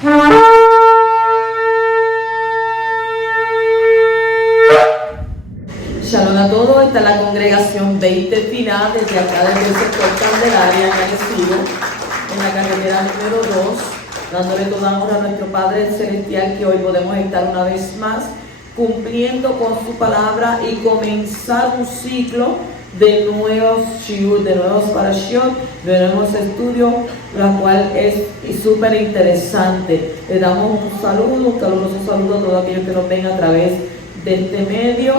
Shalom a todos, esta es la congregación 20 final desde acá desde el sector Candelaria, en Arecibo, en la carretera número 2, dándole toda honra a nuestro Padre Celestial que hoy podemos estar una vez más cumpliendo con su palabra y comenzar un ciclo de nuevos shiur, de nuevos parashot, de nuevos estudios, la cual es súper interesante. Le damos un saludo, un caluroso saludo a todos aquellos que nos ven a través de este medio,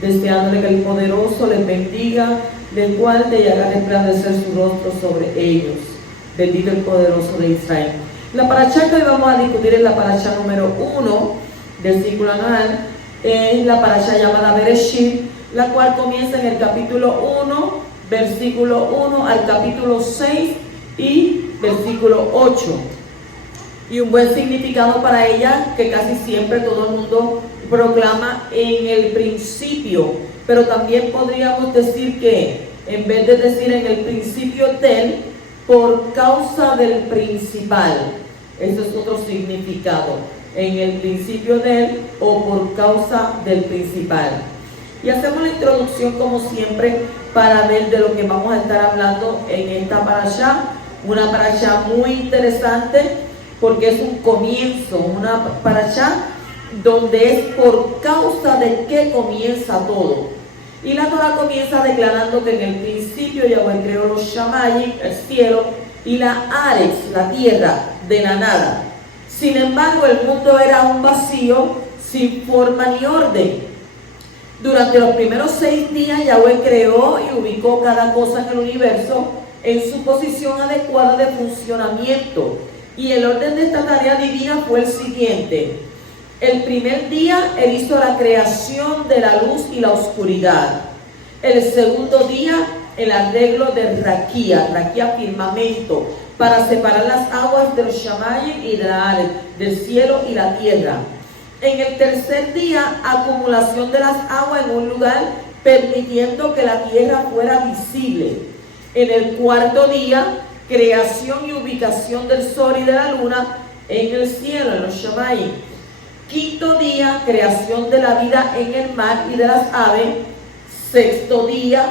deseándole que el poderoso les bendiga, del cual te haga resplandecer su rostro sobre ellos. Bendito el poderoso de Israel. La parashá que hoy vamos a discutir es la parashá número 1 del ciclo anual, es la parashá llamada Bereshit, la cual comienza en el capítulo 1, versículo 1 al capítulo 6 y versículo 8. Y un buen significado para ella, que casi siempre todo el mundo proclama en el principio, pero también podríamos decir que en vez de decir en el principio del, por causa del principal. Eso es otro significado, en el principio del o por causa del principal. Y hacemos la introducción como siempre para ver de lo que vamos a estar hablando en esta parashá, una parashá muy interesante porque es un comienzo, una parashá donde es por causa de que comienza todo. Y la Torah comienza declarando que en el principio Yahweh creó los Shamayim, el cielo, y la Aretz, la tierra, de la nada. Sin embargo, el mundo era un vacío, sin forma ni orden. Durante los primeros 6 días, Yahweh creó y ubicó cada cosa en el universo en su posición adecuada de funcionamiento. Y el orden de esta tarea divina fue el siguiente. El primer día, Él hizo la creación de la luz y la oscuridad. El segundo día, el arreglo de raquía firmamento, para separar las aguas del Shamayim y de la Aretz, del cielo y la tierra. En el tercer día, acumulación de las aguas en un lugar, permitiendo que la tierra fuera visible. En el cuarto día, creación y ubicación del sol y de la luna en el cielo, en los Shamayim. Quinto día, creación de la vida en el mar y de las aves. Sexto día,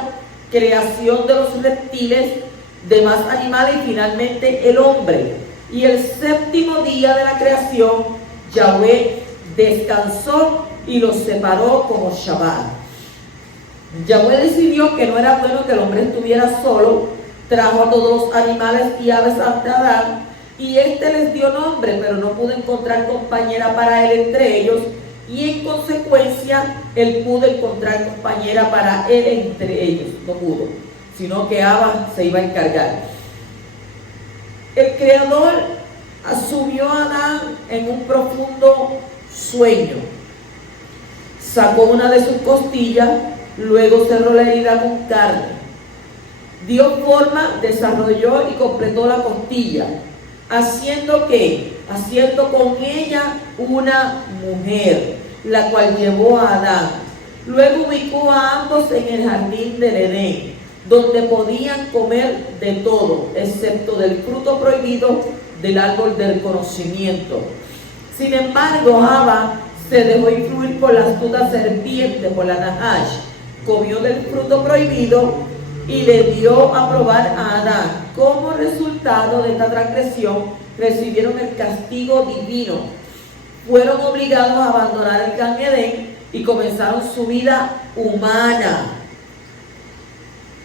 creación de los reptiles, demás animales y finalmente el hombre. Y el séptimo día de la creación, Yahweh descansó y los separó como Shabbat. Yahweh decidió que no era bueno que el hombre estuviera solo, trajo a todos los animales y aves ante Adán, y éste les dio nombre, pero no pudo encontrar compañera para él entre ellos, y en consecuencia él pudo encontrar compañera para él entre ellos. No pudo, sino que Abba se iba a encargar. El Creador asumió a Adán en un profundo sueño. Sacó una de sus costillas, luego cerró la herida con carne. Dio forma, desarrolló y completó la costilla, haciendo con ella una mujer, la cual llevó a Adán. Luego ubicó a ambos en el jardín del Edén, donde podían comer de todo, excepto del fruto prohibido del árbol del conocimiento. Sin embargo, Abba se dejó influir por la astuta serpiente, por la Nahash, comió del fruto prohibido y le dio a probar a Adán. Como resultado de esta transgresión, recibieron el castigo divino. Fueron obligados a abandonar el Gan Edén y comenzaron su vida humana,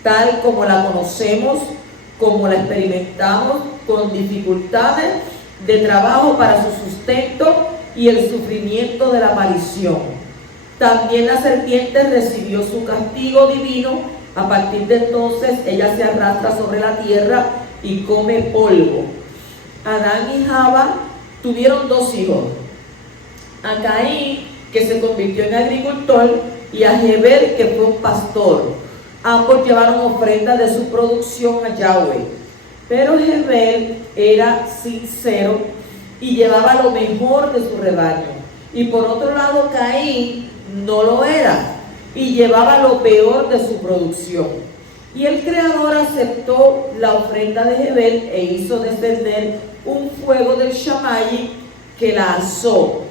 tal como la conocemos, como la experimentamos, con dificultades de trabajo para su sustento y el sufrimiento de la aparición. También la serpiente recibió su castigo divino. A partir de entonces ella se arrastra sobre la tierra y come polvo. Adán y Java tuvieron 2 hijos, a Caín, que se convirtió en agricultor, y a Jebel, que fue un pastor. Ambos llevaron ofrendas de su producción a Yahweh, pero Jebel era sincero y llevaba lo mejor de su rebaño, y por otro lado Caín no lo era y llevaba lo peor de su producción. Y el Creador aceptó la ofrenda de Jebel e hizo descender un fuego del Shamayim que la alzó.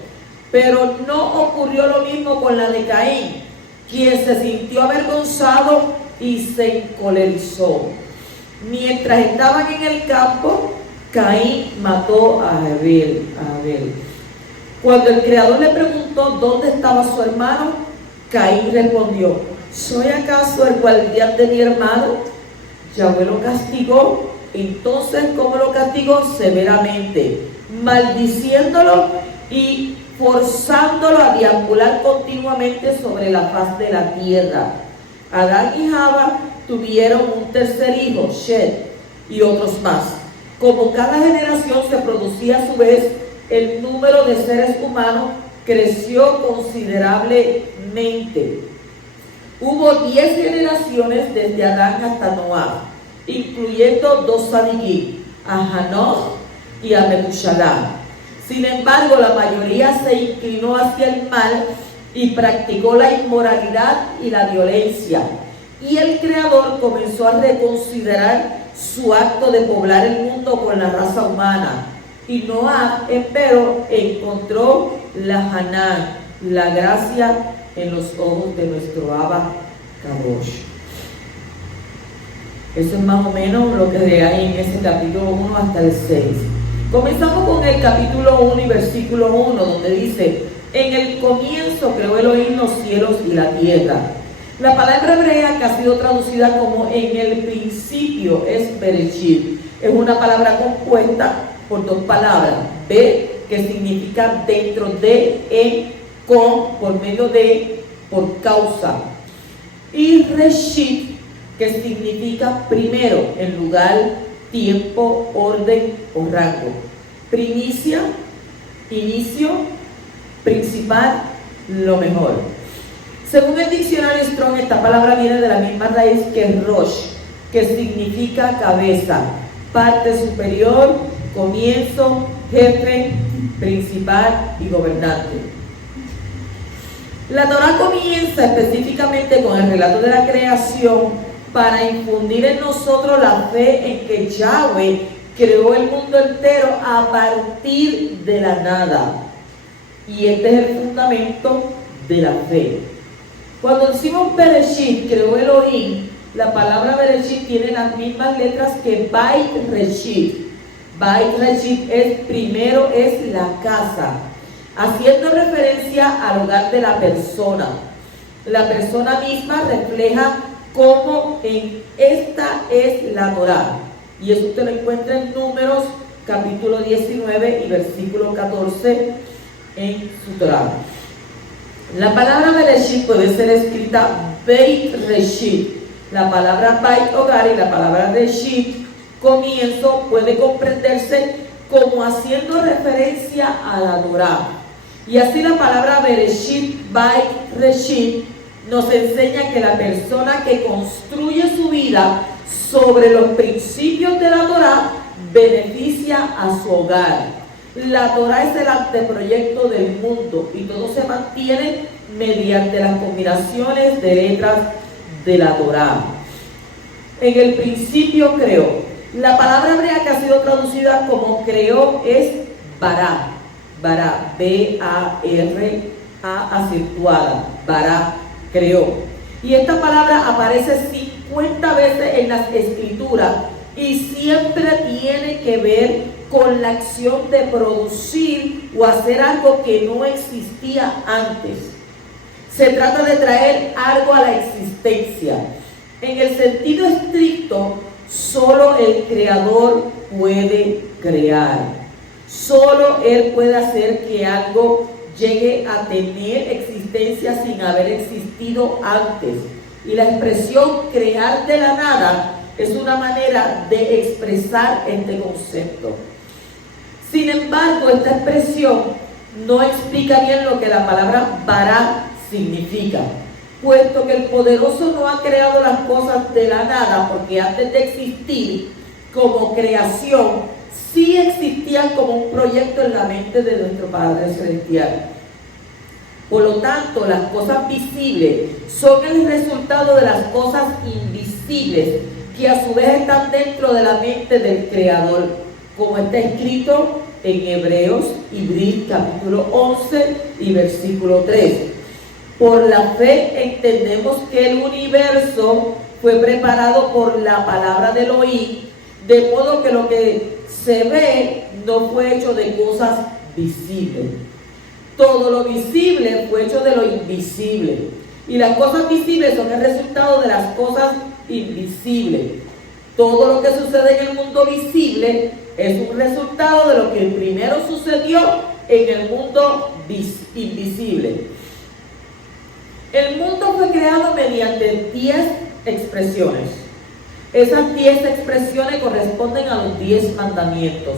Pero no ocurrió lo mismo con la de Caín, quien se sintió avergonzado y se encolerizó. Mientras estaban en el campo, Caín mató a Abel. Cuando el Creador le preguntó dónde estaba su hermano, Caín respondió: ¿soy acaso el guardián de mi hermano? Yahweh lo castigó. Entonces, ¿cómo lo castigó? Severamente, maldiciéndolo y forzándolo a deambular continuamente sobre la faz de la tierra. Adán y Java tuvieron un tercer hijo, Shet, y otros más. Como cada generación se producía a su vez, el número de seres humanos creció considerablemente. Hubo 10 generaciones desde Adán hasta Noah, incluyendo 2 Sadiquim, a Hanoch y a Metushalah. Sin embargo, la mayoría se inclinó hacia el mal y practicó la inmoralidad y la violencia. Y el Creador comenzó a reconsiderar su acto de poblar el mundo con la raza humana. Y Noah, empero, encontró la Haná, la gracia en los ojos de nuestro Abba Kadosh. Eso es más o menos lo que hay en ese capítulo 1 hasta el 6. Comenzamos con el capítulo 1 y versículo 1, donde dice: en el comienzo creó Elohim los cielos y la tierra. La palabra hebrea que ha sido traducida como en el principio es Bereshit. Es una palabra compuesta por 2 palabras: be, que significa dentro de, en, con, por medio de, por causa, y reshit, que significa primero, en lugar, tiempo, orden o rango. Primicia, inicio, principal, lo mejor. Según el diccionario Strong, esta palabra viene de la misma raíz que Rosh, que significa cabeza, parte superior, comienzo, jefe, principal y gobernante. La Torá comienza específicamente con el relato de la creación para infundir en nosotros la fe en que Yahweh creó el mundo entero a partir de la nada. Y este es el fundamento de la fe. Cuando decimos Bereshit, creó Elohim, la palabra Bereshit tiene las mismas letras que Bait Reshit. Bait Reshit es primero, es la casa, haciendo referencia al hogar de la persona. La persona misma refleja cómo en esta es la Torá. Y eso usted lo encuentra en Números, capítulo 19 y versículo 14 en su Torá. La palabra Bereshit puede ser escrita Beit Reshit. La palabra Beit, hogar, y la palabra Reshit, comienzo, puede comprenderse como haciendo referencia a la Torá. Y así la palabra Bereshit, Beit Reshit, nos enseña que la persona que construye su vida sobre los principios de la Torá beneficia a su hogar. La Torá es el anteproyecto del mundo y todo se mantiene mediante las combinaciones de letras de la Torá. En el principio creó. La palabra hebrea que ha sido traducida como creó es bará. Bará, B-A-R-A acentuada. Bará, creó. Y esta palabra aparece 50 veces en las escrituras y siempre tiene que ver con la acción de producir o hacer algo que no existía antes. Se trata de traer algo a la existencia. En el sentido estricto, solo el Creador puede crear. Solo Él puede hacer que algo llegue a tener existencia sin haber existido antes. Y la expresión crear de la nada es una manera de expresar este concepto. Sin embargo, esta expresión no explica bien lo que la palabra bará significa, puesto que el poderoso no ha creado las cosas de la nada, porque antes de existir como creación, sí existían como un proyecto en la mente de nuestro Padre Celestial. Por lo tanto, las cosas visibles son el resultado de las cosas invisibles, que a su vez están dentro de la mente del Creador. Como está escrito, en Hebreos y capítulo 11 y versículo 3. Por la fe entendemos que el universo fue preparado por la palabra del oír, de modo que lo que se ve no fue hecho de cosas visibles. Todo lo visible fue hecho de lo invisible. Y las cosas visibles son el resultado de las cosas invisibles. Todo lo que sucede en el mundo visible es un resultado de lo que primero sucedió en el mundo invisible. El mundo fue creado mediante 10 expresiones. Esas 10 expresiones corresponden a los 10 mandamientos,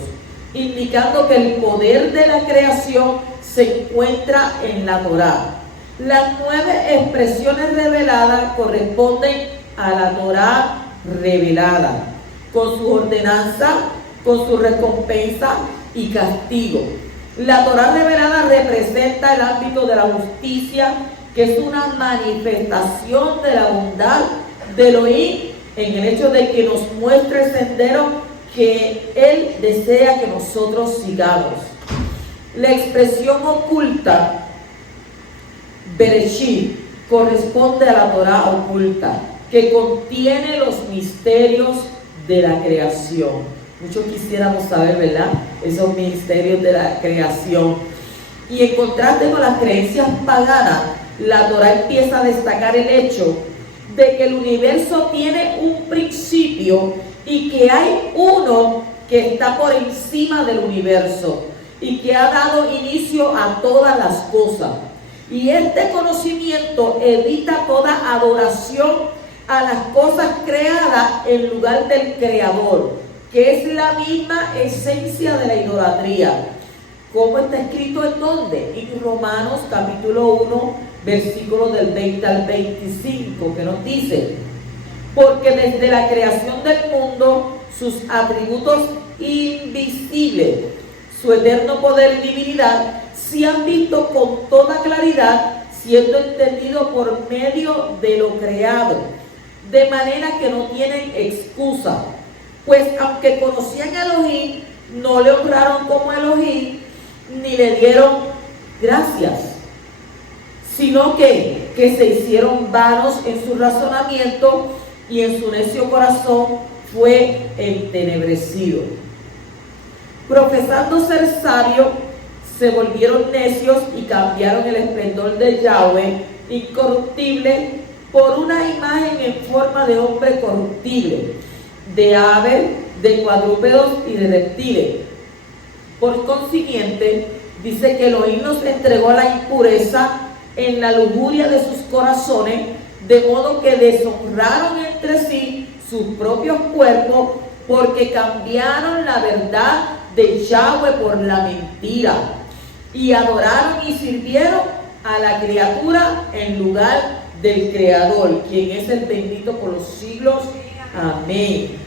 indicando que el poder de la creación se encuentra en la Torá. Las 9 expresiones reveladas corresponden a la Torá revelada, con su ordenanza, con su recompensa y castigo. La Torá revelada representa el ámbito de la justicia, que es una manifestación de la bondad de Elohim en el hecho de que nos muestre el sendero que Él desea que nosotros sigamos. La expresión oculta, Bereshit, corresponde a la Torá oculta, que contiene los misterios de la creación. Muchos quisiéramos saber, ¿verdad?, esos misterios de la creación. Y en contraste con las creencias paganas, la Torá empieza a destacar el hecho de que el universo tiene un principio y que hay uno que está por encima del universo y que ha dado inicio a todas las cosas. Y este conocimiento evita toda adoración a las cosas creadas en lugar del Creador, que es la misma esencia de la idolatría. ¿Cómo está escrito en dónde? En Romanos capítulo 1, versículos del 20 al 25, que nos dice: porque desde la creación del mundo, sus atributos invisibles, su eterno poder y divinidad, se han visto con toda claridad, siendo entendido por medio de lo creado, de manera que no tienen excusa. Pues aunque conocían a Elohim, no le honraron como Elohim, ni le dieron gracias, sino que se hicieron vanos en su razonamiento, y en su necio corazón fue entenebrecido. Profesando ser sabios, se volvieron necios y cambiaron el esplendor de Yahweh incorruptible por una imagen en forma de hombre corruptible, de aves, de cuadrúpedos y de reptiles. Por consiguiente, dice que Elohim nos entregó la impureza en la lujuria de sus corazones, de modo que deshonraron entre sí sus propios cuerpos, porque cambiaron la verdad de Yahweh por la mentira, y adoraron y sirvieron a la criatura en lugar del Creador, quien es el bendito por los siglos. Amén.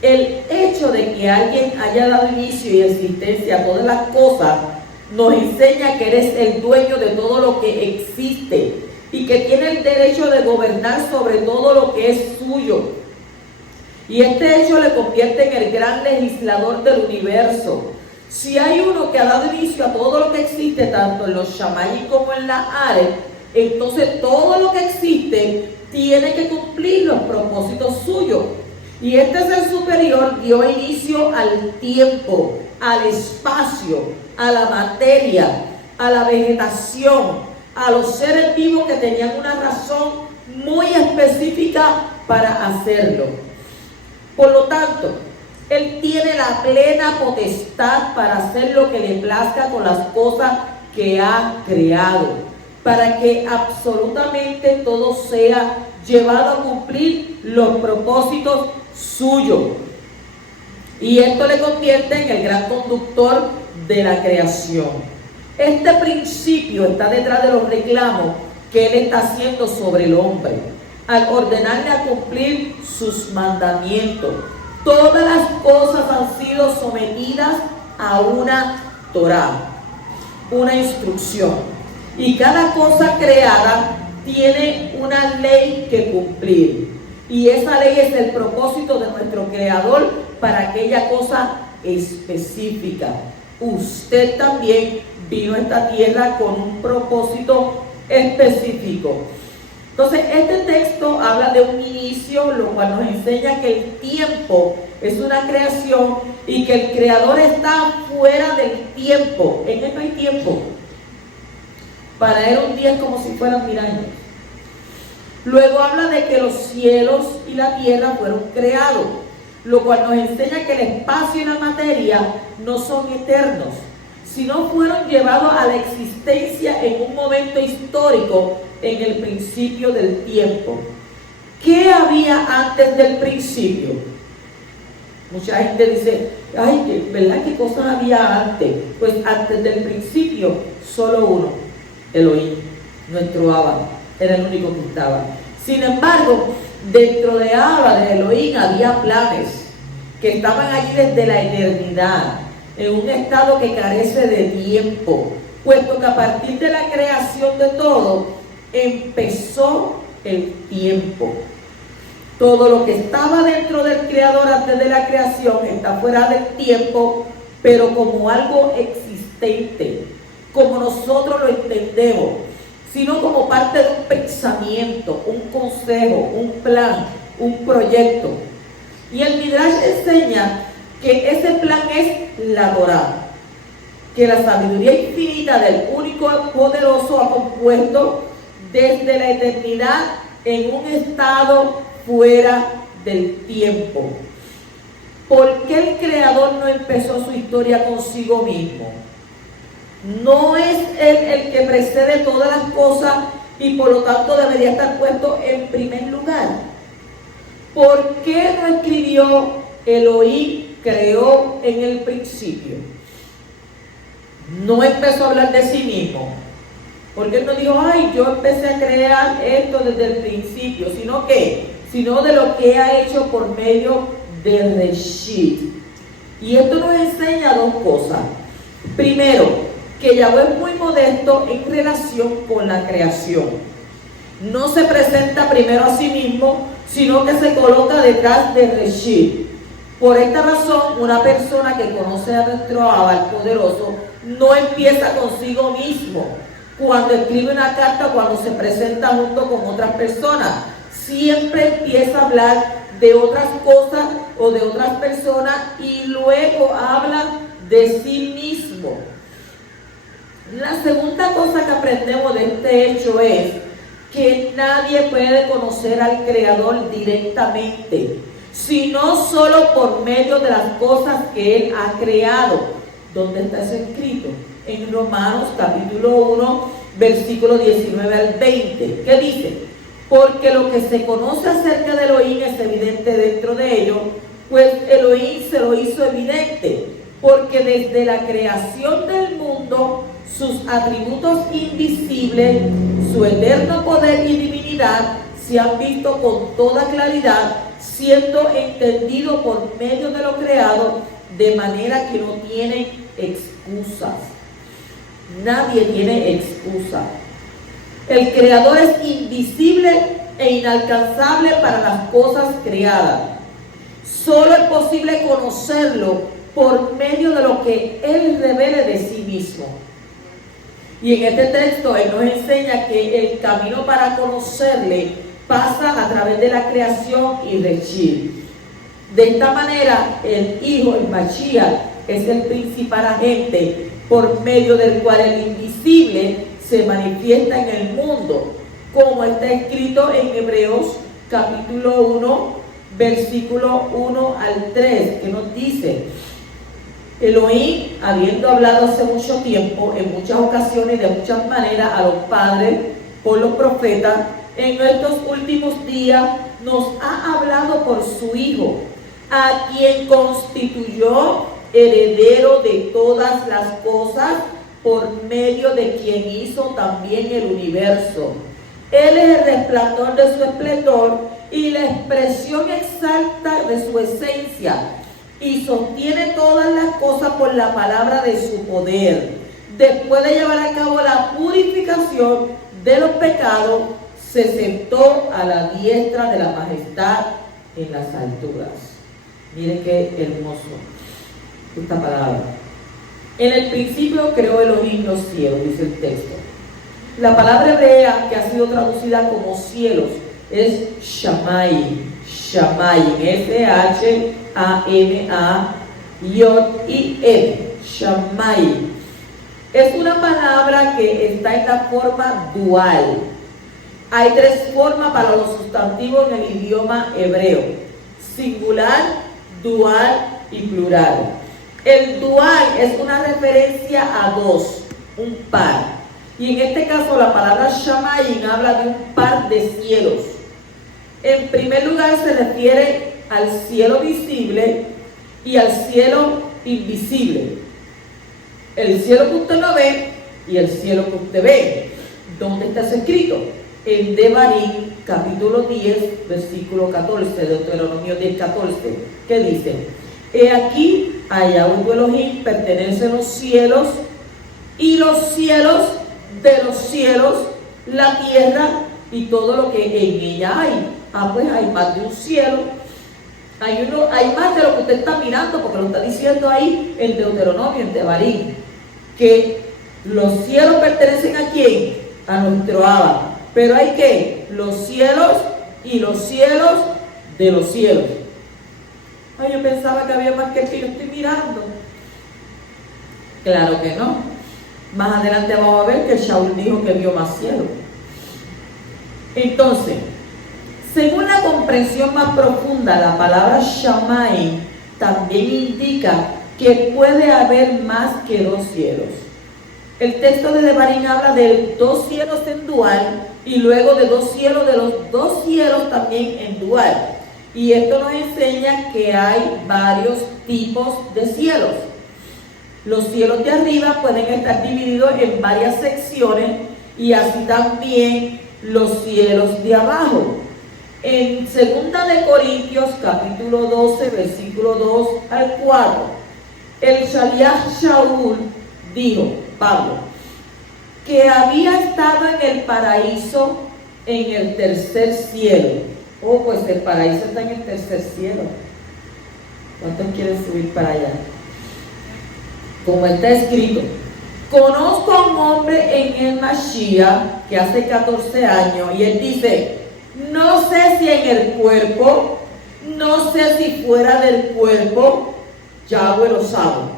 El hecho de que alguien haya dado inicio y existencia a todas las cosas nos enseña que eres el dueño de todo lo que existe y que tiene el derecho de gobernar sobre todo lo que es suyo. Y este hecho le convierte en el gran legislador del universo. Si hay uno que ha dado inicio a todo lo que existe, tanto en los Shamayim como en la Ares, entonces todo lo que existe tiene que cumplir los propósitos suyos. Y este ser superior dio inicio al tiempo, al espacio, a la materia, a la vegetación, a los seres vivos que tenían una razón muy específica para hacerlo. Por lo tanto, Él tiene la plena potestad para hacer lo que le plazca con las cosas que ha creado, para que absolutamente todo sea llevado a cumplir los propósitos suyos. Y esto le convierte en el gran conductor de la creación. Este principio está detrás de los reclamos que Él está haciendo sobre el hombre, al ordenarle a cumplir sus mandamientos. Todas las cosas han sido sometidas a una Torá, una instrucción. Y cada cosa creada tiene una ley que cumplir. Y esa ley es el propósito de nuestro Creador para aquella cosa específica. usted también vino a esta tierra con un propósito específico. Entonces, este texto habla de un inicio, lo cual nos enseña que el tiempo es una creación y que el Creador está fuera del tiempo. En él no hay tiempo. Para él un día es como si fueran 1000 años. Luego habla de que los cielos y la tierra fueron creados, lo cual nos enseña que el espacio y la materia no son eternos, sino fueron llevados a la existencia en un momento histórico en el principio del tiempo. ¿Qué había antes del principio? Mucha gente dice, ay, ¿verdad? ¿Qué cosas había antes? Pues antes del principio, solo uno, Elohim, nuestro Abba, era el único que estaba. Sin embargo, dentro de Abba, de Elohim, había planes que estaban allí desde la eternidad, en un estado que carece de tiempo, puesto que a partir de la creación de todo, empezó el tiempo. Todo lo que estaba dentro del Creador antes de la creación está fuera del tiempo, pero como algo existente, como nosotros lo entendemos, sino como parte de un pensamiento, un consejo, un plan, un proyecto. Y el Midrash enseña que ese plan es la Torá, que la sabiduría infinita del único poderoso ha compuesto desde la eternidad en un estado fuera del tiempo. ¿Por qué el Creador no empezó su historia consigo mismo? No es Él el que precede todas las cosas y por lo tanto debería estar puesto en primer lugar. ¿Por qué no escribió Elohim creó en el principio? No empezó a hablar de sí mismo. Porque él no dijo, ay, yo empecé a crear esto desde el principio, sino de lo que ha hecho por medio de Reshit. Y esto nos enseña dos cosas. Primero, que Yahweh es muy modesto en relación con la creación. No se presenta primero a sí mismo, sino que se coloca detrás de Reshit. Por esta razón, una persona que conoce a nuestro Abba, el poderoso, no empieza consigo mismo. Cuando escribe una carta, cuando se presenta junto con otras personas, siempre empieza a hablar de otras cosas o de otras personas y luego habla de sí mismo. La segunda cosa que aprendemos de este hecho es que nadie puede conocer al Creador directamente, sino solo por medio de las cosas que Él ha creado. ¿Dónde está eso escrito? En Romanos capítulo 1, versículo 19 al 20. ¿Qué dice? Porque lo que se conoce acerca de Elohim es evidente dentro de ellos, pues Elohim se lo hizo evidente, porque desde la creación del mundo, sus atributos invisibles, su eterno poder y divinidad se han visto con toda claridad, siendo entendido por medio de lo creado, de manera que no tienen excusas. Nadie tiene excusa. El Creador es invisible e inalcanzable para las cosas creadas. Solo es posible conocerlo por medio de lo que Él revele de sí mismo. Y en este texto Él nos enseña que el camino para conocerle pasa a través de la creación y Reshit. De esta manera, el Hijo, el Mashiach, es el principal agente por medio del cual el invisible se manifiesta en el mundo, como está escrito en Hebreos capítulo 1, versículo 1 al 3, que nos dice: Elohim, habiendo hablado hace mucho tiempo, en muchas ocasiones, de muchas maneras, a los padres por los profetas, en estos últimos días nos ha hablado por su Hijo, a quien constituyó heredero de todas las cosas, por medio de quien hizo también el universo. Él es el resplandor de su esplendor y la expresión exacta de su esencia, y sostiene todas las cosas por la palabra de su poder. Después de llevar a cabo la purificación de los pecados, se sentó a la diestra de la majestad en las alturas. Miren qué hermoso esta palabra. En el principio creó Elohim los cielos, dice el texto. La palabra hebrea que ha sido traducida como cielos es Shamayim, Shamayim, S-H-A-M-A-Y-I-M, Shamayim. Es una palabra que está en la forma dual. Hay tres formas para los sustantivos en el idioma hebreo: singular, dual y plural. El dual es una referencia a dos, un par. Y en este caso la palabra Shamayim habla de un par de cielos. En primer lugar se refiere al cielo visible y al cielo invisible. El cielo que usted no ve y el cielo que usted ve. ¿Dónde está eso escrito? En Devarim, capítulo 10, versículo 14, Deuteronomio 10, 14, que dice: he aquí, a Yahweh tu Elohim pertenecen los cielos y los cielos de los cielos, la tierra y todo lo que en ella hay. Pues hay más de un cielo, hay más de lo que usted está mirando, porque lo está diciendo ahí en Deuteronomio, en Devarim, que los cielos pertenecen ¿a quién? A nuestro Abba. Pero hay que los cielos y los cielos de los cielos. Ay, yo pensaba que había más que el que yo estoy mirando. Claro que no. Más adelante vamos a ver que Shaul dijo que vio más cielo. Entonces, según la comprensión más profunda, la palabra Shamayim también indica que puede haber más que dos cielos. El texto de Devarim habla de dos cielos en dual y luego de los dos cielos también en dual. Y esto nos enseña que hay varios tipos de cielos. Los cielos de arriba pueden estar divididos en varias secciones y así también los cielos de abajo. En 2 de Corintios capítulo 12 versículo 2 al 4, el Shaliach Shaul dijo, Pablo, que había estado en el paraíso en el tercer cielo. Pues el paraíso está en el tercer cielo. ¿Cuántos quieren subir para allá? Como está escrito: conozco a un hombre en el Mashiach que hace 14 años y él dice: no sé si en el cuerpo, no sé si fuera del cuerpo, Yahweh lo sabe.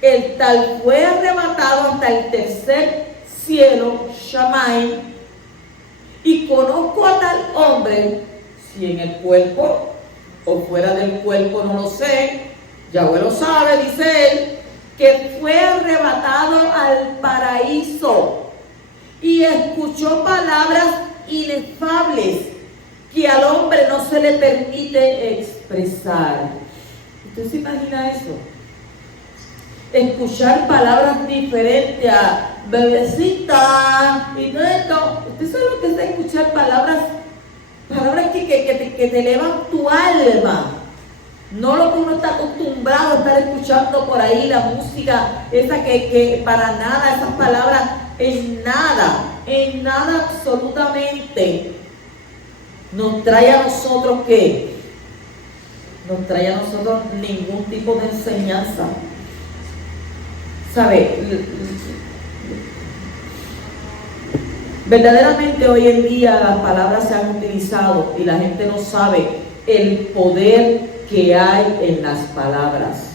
El tal fue arrebatado hasta el tercer cielo, Shamayim, y conozco a tal hombre, si en el cuerpo o fuera del cuerpo no lo sé, Yahweh lo sabe, dice él, que fue arrebatado al paraíso y escuchó palabras inefables que al hombre no se le permite expresar. ¿Usted se imagina eso? Escuchar palabras diferentes a bebecita y todo esto. ¿Usted sabe lo que es escuchar palabras que te elevan tu alma? No lo que uno está acostumbrado a estar escuchando por ahí, la música esa que para nada, esas palabras en nada absolutamente nos trae a nosotros ¿qué? Nos trae a nosotros ningún tipo de enseñanza. ¿Sabe? Verdaderamente hoy en día las palabras se han utilizado y la gente no sabe el poder que hay en las palabras.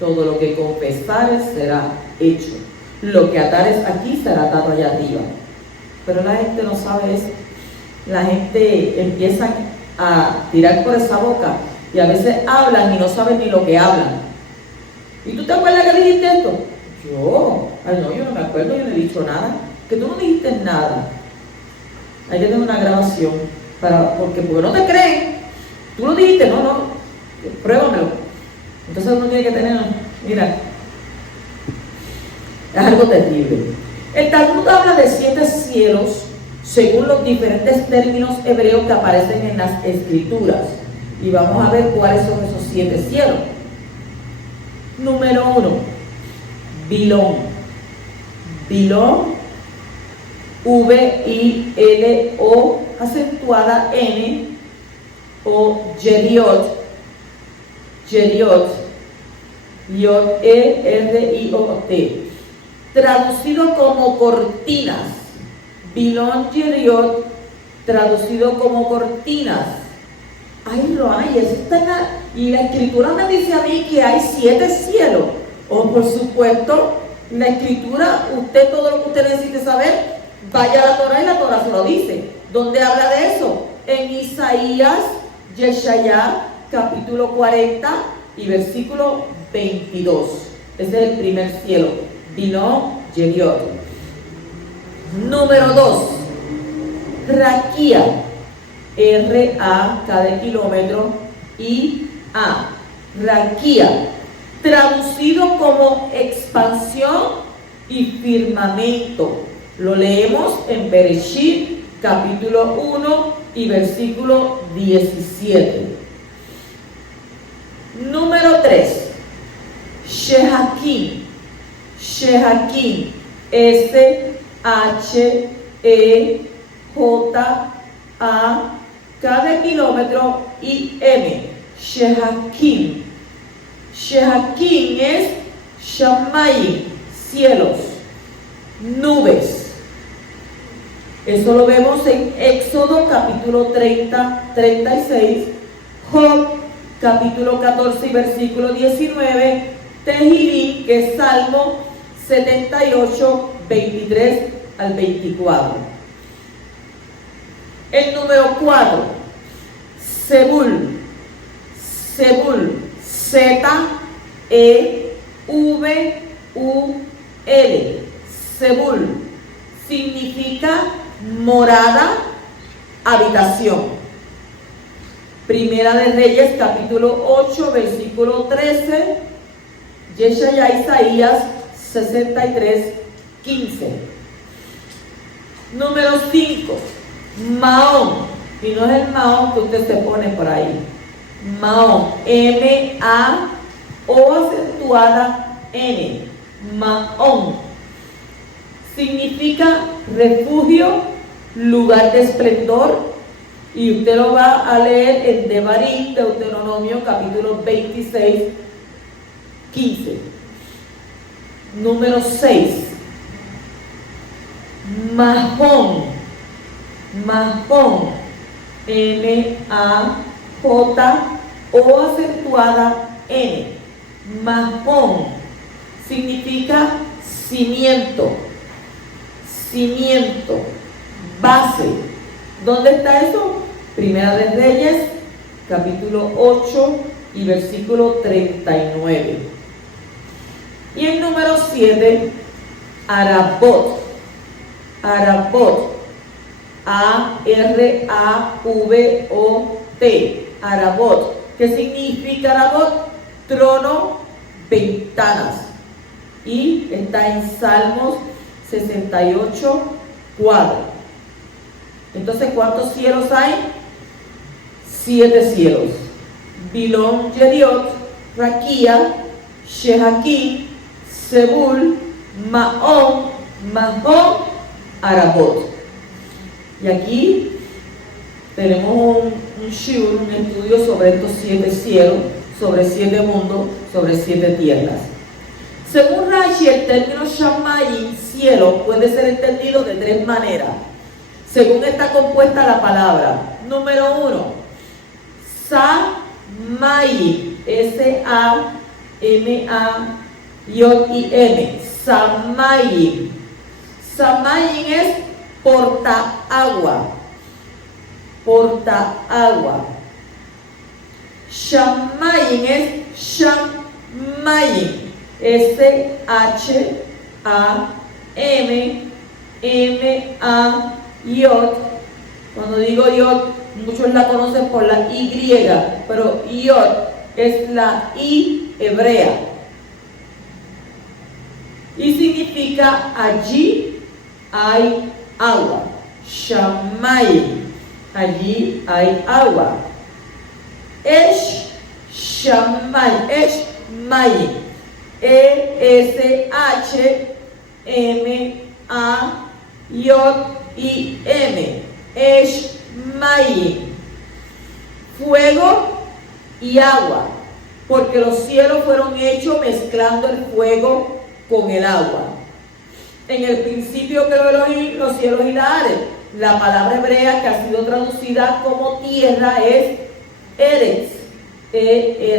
Todo lo que confesares será hecho. Lo que atares aquí será atado allá arriba. Pero la gente no sabe eso. La gente empieza a tirar por esa boca y a veces hablan y no saben ni lo que hablan. ¿Y tú te acuerdas que dijiste esto? Yo no me acuerdo, yo no he dicho nada. Que tú no dijiste nada. Ahí tienes una grabación porque no te creen. Tú lo dijiste, no, pruébamelo. Entonces uno tiene que tener, mira, es algo terrible. El Talmud habla de 7 cielos según los diferentes términos hebreos que aparecen en las escrituras. Y vamos a ver cuáles son esos 7 cielos. Número 1, Bilón. Bilón, V-I-L-O, acentuada N, o Jeriot. Yod, E-R-I-O-T. Traducido como cortinas. Bilon Yeriot, traducido como cortinas. Ay, lo hay, eso está y la escritura me dice a mí que hay 7 cielos. Oh, por supuesto, la escritura, usted todo lo que usted necesite saber, vaya a la Torah y la Torah se lo dice. ¿Dónde habla de eso? En Isaías, Yeshayá, capítulo 40 y versículo 22. Ese es el primer cielo. Bilon Yeriot. Número 2. Raquía. R-A, cada kilómetro, I-A. Raquía. Traducido como expansión y firmamento. Lo leemos en Bereshit, capítulo 1 y versículo 17. Número 3. Shehakim. Shehakim. S-H-E-J-A, cada kilómetro, I-M. Shehakim. Shehakim es Shamayim, cielos, nubes. Eso lo vemos en Éxodo capítulo 30, 36, Job capítulo 14 y versículo 19, Tehilim, que es Salmo 78, 23 al 24. El número 4, Sebul. Sebul, Z-E-V-U-L. Sebul significa morada, habitación. Primera de Reyes, capítulo 8, versículo 13. Yeshayá, Isaías 63, 15. Número 5, Mahón. Y no es el Mahón que usted se pone por ahí. Mahón, M-A-O acentuada N. Mahón significa refugio, lugar de esplendor, y usted lo va a leer en Devarim, Deuteronomio capítulo 26, 15. Número 6, Mahón. Mahón, M-A-J-O acentuada N. Mahón significa cimiento, cimiento, base. ¿Dónde está eso? Primera de Reyes, capítulo 8 y versículo 39. Y el número 7, Arabot. Arabot, A-R-A-V-O-T. Arabot. ¿Qué significa Arabot? Trono, ventanas. Y está en Salmos 68, 4. Entonces, ¿cuántos cielos hay? 7 cielos. Bilon Yeriot, Raquía, Shehakim, Sebul, Mahón, Arabot. Y aquí tenemos un shiur, un estudio sobre estos 7 cielos, sobre 7 mundos, sobre 7 tierras. Según Rashi, el término Shamayim, cielo, puede ser entendido de 3 maneras. Según está compuesta la palabra. Número 1, Samayim, S-A-M-A-Y-I-M. Samayim. Samayim es porta agua. Porta agua. Shamayim es Shamayim. S-H-A-M-M-A-Yod. Cuando digo Yod, muchos la conocen por la Y, pero Yod es la I hebrea. Y significa allí hay agua. Shamayim, allí hay agua. Esh Shamayim, Esh Mayim, E-S-H-M-A-Y-I-M, Esh Mayim, fuego y agua. porque los cielos fueron hechos mezclando el fuego con el agua. En el principio creó Elohim los cielos y la Ares. La palabra hebrea que ha sido traducida como tierra es Eretz, E-R-E-T-S,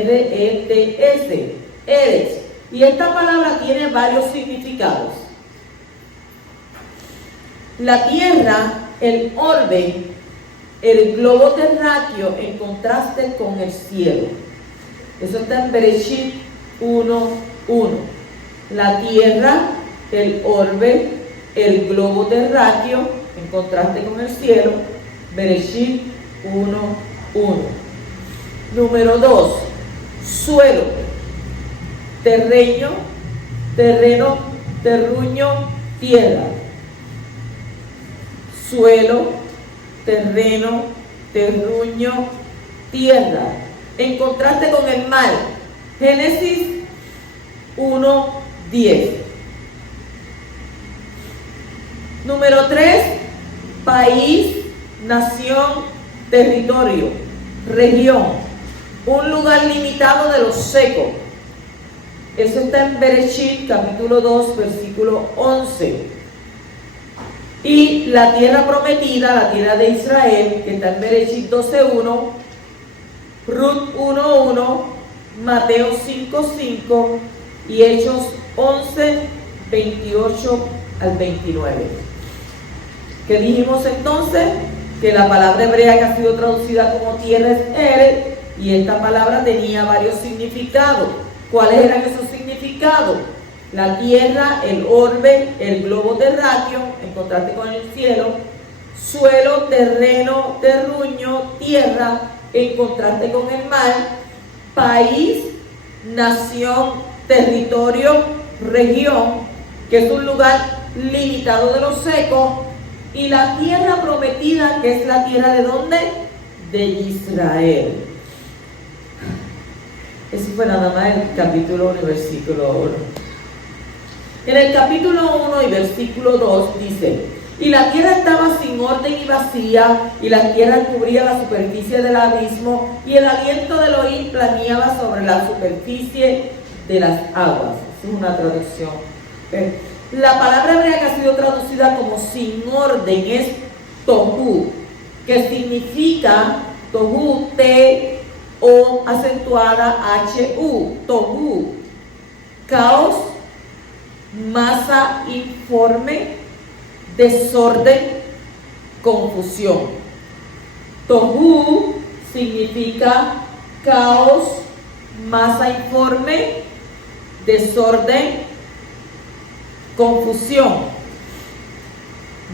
Eretz. Y esta palabra tiene varios significados. La tierra, el orbe, el globo terráqueo en contraste con el cielo. Eso está en Bereshit 1:1. La tierra, el orbe, el globo terráqueo en contraste con el cielo. Bereshit 1:1. Número 2. Suelo, terreno, terruño, tierra. Suelo, terreno, terruño, tierra. En contraste con el mar. Génesis 1:10. Número 3. País, nación, territorio, región. Un lugar limitado de lo seco. Eso está en Bereshit, capítulo 2, versículo 11. Y la tierra prometida, la tierra de Israel, que está en Bereshit 12:1, Ruth 1:1, Mateo 5:5 y Hechos 11:28 al 29. ¿Qué dijimos entonces? Que la palabra hebrea que ha sido traducida como tierra es Eretz, y esta palabra tenía varios significados. ¿Cuáles eran esos significados? La tierra, el orbe, el globo terráqueo, en contraste con el cielo. Suelo, terreno, terruño, tierra, en contraste con el mar. País, nación, territorio, región, que es un lugar limitado de lo seco. Y la tierra prometida, que es la tierra ¿de dónde? De Israel. Eso fue nada más el capítulo 1 y versículo 1. En el capítulo 1 y versículo 2 dice: y la tierra estaba sin orden y vacía, y la tierra cubría la superficie del abismo, y el aliento de Elohim planeaba sobre la superficie de las aguas. Es una traducción. La palabra hebrea que ha sido traducida como sin orden es tohu, que significa tohu, T-O acentuada H-U, tohu, caos, masa informe, desorden, confusión. Tohu significa caos, masa informe, desorden, confusión.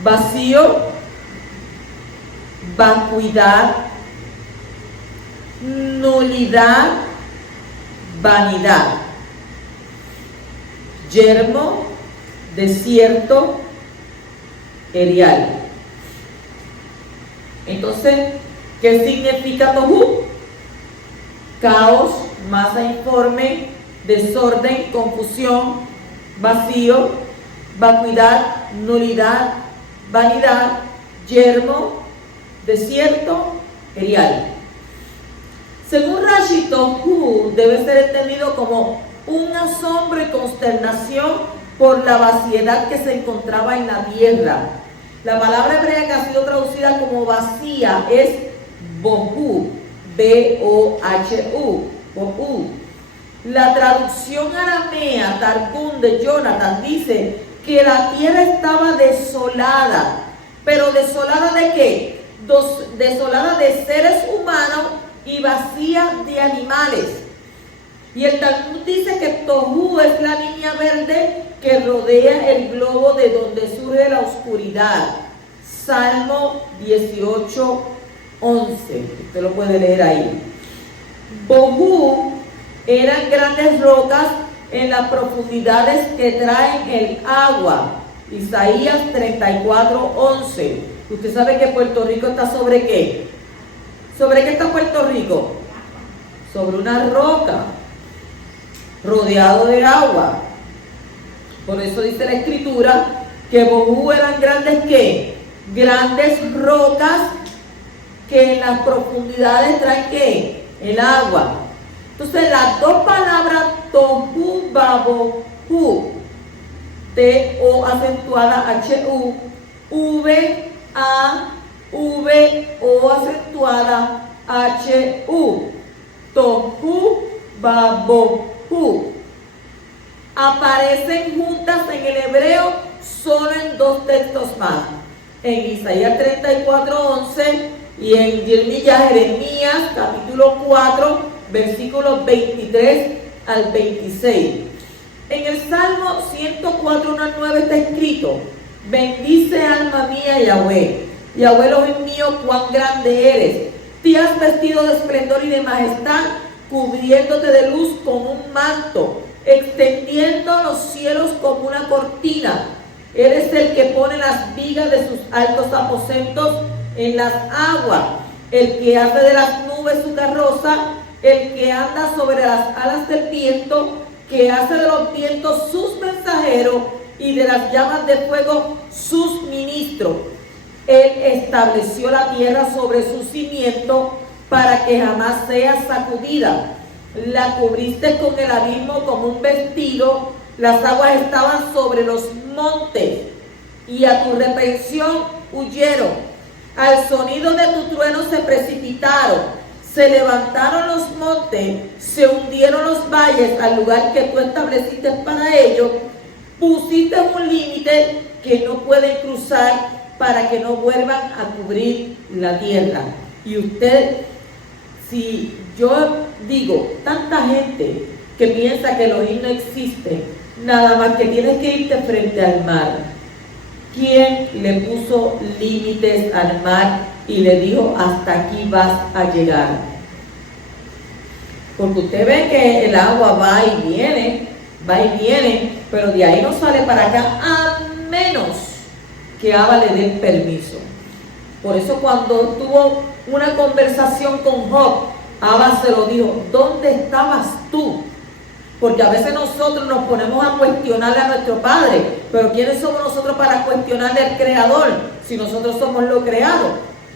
Vacío, vacuidad, nulidad, vanidad. Yermo, desierto, erial. Entonces, ¿qué significa tohu? Caos, masa informe, desorden, confusión, vacío, vacuidad, nulidad, vanidad, yermo, desierto, erial. Según Rashi, tohu debe ser entendido como un asombro y consternación por la vaciedad que se encontraba en la tierra. La palabra hebrea que ha sido traducida como vacía es bohu, B-O-H-U, bohu. La traducción aramea, Targum de Jonathan, dice que la tierra estaba desolada. ¿Pero desolada de qué? Desolada de seres humanos y vacía de animales. Y el Talmud dice que tohu es la línea verde que rodea el globo de donde surge la oscuridad. Salmo 18:11. Usted lo puede leer ahí. Bohu eran grandes rocas en las profundidades que traen el agua. Isaías 34:11. Usted sabe que Puerto Rico está sobre qué. ¿Sobre qué está Puerto Rico? Sobre una roca, rodeado de agua. Por eso dice la escritura que bohu eran grandes ¿qué? Grandes rocas que en las profundidades traen ¿qué? El agua. Entonces las dos palabras tohu vabohu, T-O acentuada H-U, V-A-V-O acentuada H-U, tohu vabohu, aparecen juntas en el hebreo solo en dos textos más, en Isaías 34:11 y en Jeremías capítulo 4 versículos 23 al 26. En el Salmo 104:1-9 está escrito: bendice alma mía Yahweh, Yahweh Elohim mío, cuán grande eres. Te has vestido de esplendor y de majestad, cubriéndote de luz con un manto, extendiendo los cielos como una cortina. Eres el que pone las vigas de sus altos aposentos en las aguas, el que hace de las nubes su carroza, el que anda sobre las alas del viento, que hace de los vientos sus mensajeros y de las llamas de fuego sus ministros. Él estableció la tierra sobre su cimiento para que jamás sea sacudida. La cubriste con el abismo como un vestido, las aguas estaban sobre los montes y a tu reprensión huyeron. Al sonido de tu trueno se precipitaron, se levantaron los montes, se hundieron los valles al lugar que tú estableciste para ellos. Pusiste un límite que no pueden cruzar para que no vuelvan a cubrir la tierra. Y usted, si yo digo, tanta gente que piensa que Elohim no existe, nada más que tienes que irte frente al mar. ¿Quién le puso límites al mar y le dijo hasta aquí vas a llegar? Porque usted ve que el agua va y viene, pero de ahí no sale para acá a menos que Abba le dé permiso. Por eso cuando tuvo una conversación con Job, Abba se lo dijo: ¿dónde estabas tú? Porque a veces nosotros nos ponemos a cuestionarle a nuestro Padre, pero ¿quiénes somos nosotros para cuestionarle al Creador si nosotros somos lo creado?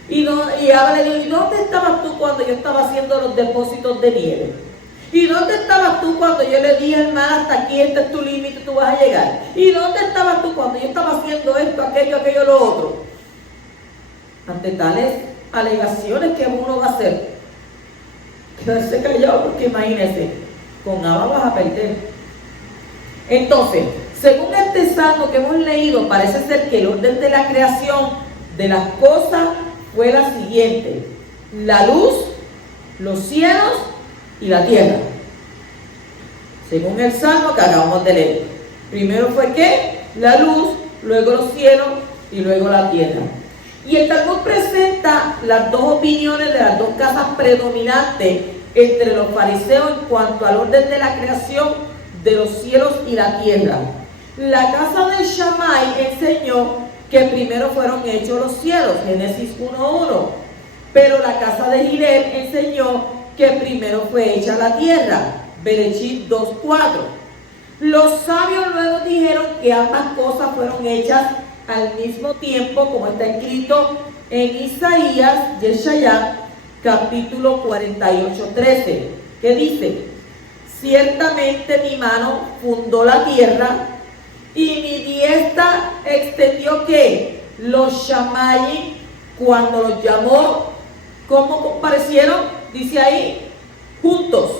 Y Abba le dijo: ¿y dónde estabas tú cuando yo estaba haciendo los depósitos de nieve? ¿Y dónde estabas tú cuando yo le dije al mar hasta aquí, este es tu límite, tú vas a llegar? ¿Y dónde estabas tú cuando yo estaba haciendo esto, aquello, lo otro? Ante tales alegaciones, que uno va a hacer? Quedarse callado, porque imagínese, con Abba vas a perder. Entonces, según este salmo que hemos leído, parece ser que el orden de la creación de las cosas fue la siguiente: la luz, los cielos y la tierra. Según el salmo que acabamos de leer, primero fue ¿qué? La luz, luego los cielos y luego la tierra. Y el Talmud presenta las dos opiniones de las dos casas predominantes entre los fariseos en cuanto al orden de la creación de los cielos y la tierra. La casa de Shammai enseñó que primero fueron hechos los cielos, Génesis 1:1, pero la casa de Hillel enseñó que primero fue hecha la tierra, Bereshit 2:4. Los sabios luego dijeron que ambas cosas fueron hechas al mismo tiempo, como está escrito en Isaías, Yeshayá, capítulo 48:13, que dice: ciertamente mi mano fundó la tierra y mi diestra extendió ¿qué? Los Shammai cuando los llamó. ¿Cómo comparecieron? Dice ahí, juntos.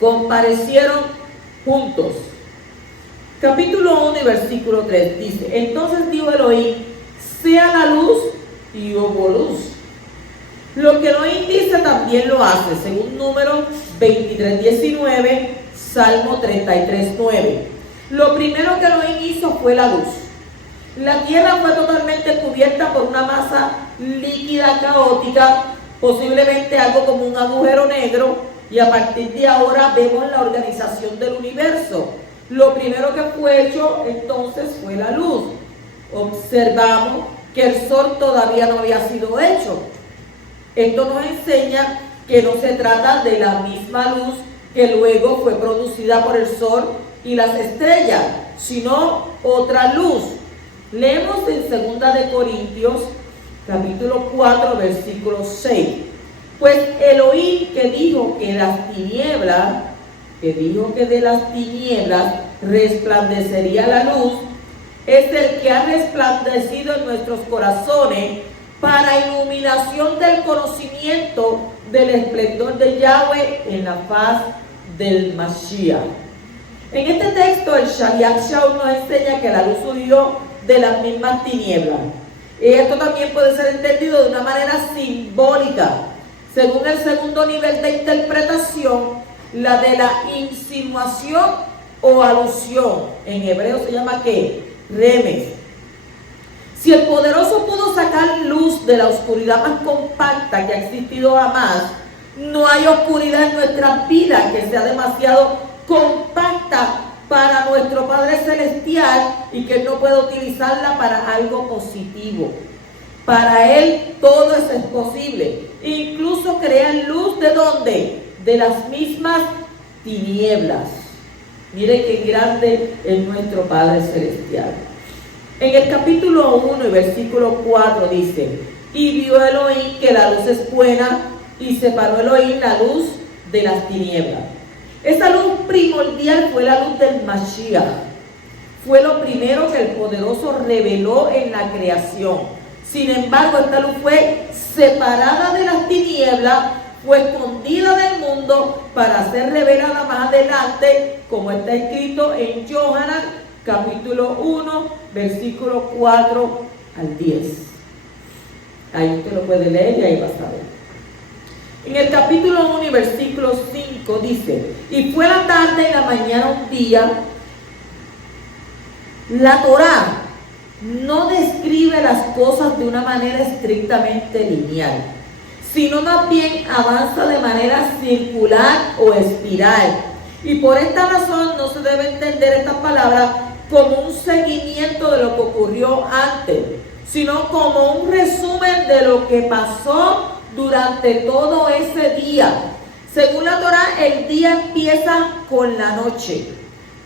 Comparecieron juntos. Capítulo 1 y versículo 3 dice: entonces dijo Elohim, sea la luz, y hubo luz. Lo que Elohim dice también lo hace, según Números 23:19, Salmo 33:9. Lo primero que Elohim hizo fue la luz. La tierra fue totalmente cubierta por una masa líquida caótica, posiblemente algo como un agujero negro, y a partir de ahora vemos la organización del universo. Lo primero que fue hecho entonces fue la luz. Observamos que el sol todavía no había sido hecho. Esto nos enseña que no se trata de la misma luz que luego fue producida por el sol y las estrellas, sino otra luz. Leemos en 2 de Corintios, capítulo 4, versículo 6. Pues Elohim que dijo que de las tinieblas resplandecería la luz, es el que ha resplandecido en nuestros corazones para iluminación del conocimiento del esplendor de Yahweh en la faz del Mashiach. En este texto el Shaliach Shaul nos enseña que la luz surgió de las mismas tinieblas. Y esto también puede ser entendido de una manera simbólica. Según el segundo nivel de interpretación, la de la insinuación o alusión. En hebreo se llama ¿qué? Remes. Si el poderoso pudo sacar luz de la oscuridad más compacta que ha existido jamás, no hay oscuridad en nuestras vidas que sea demasiado compacta para nuestro Padre Celestial y que no pueda utilizarla para algo positivo. Para Él todo eso es posible. Incluso crear luz, ¿de dónde? De las mismas tinieblas. Mire qué grande es nuestro Padre Celestial. En el capítulo 1 y versículo 4 dice: y vio Elohim que la luz es buena, y separó Elohim la luz de las tinieblas. Esa luz primordial fue la luz del Mashiach. Fue lo primero que el poderoso reveló en la creación. Sin embargo, esta luz fue separada de las tinieblas, fue escondida del mundo para ser revelada más adelante, como está escrito en Yohanan, capítulo 1, versículo 4 al 10. Ahí usted lo puede leer y ahí va a saber. En el capítulo 1 y versículo 5 dice: y fue la tarde y la mañana un día. La Torá no describe las cosas de una manera estrictamente lineal, sino más bien avanza de manera circular o espiral. Y por esta razón no se debe entender estas palabras como un seguimiento de lo que ocurrió antes, sino como un resumen de lo que pasó durante todo ese día. Según la Torá, el día empieza con la noche.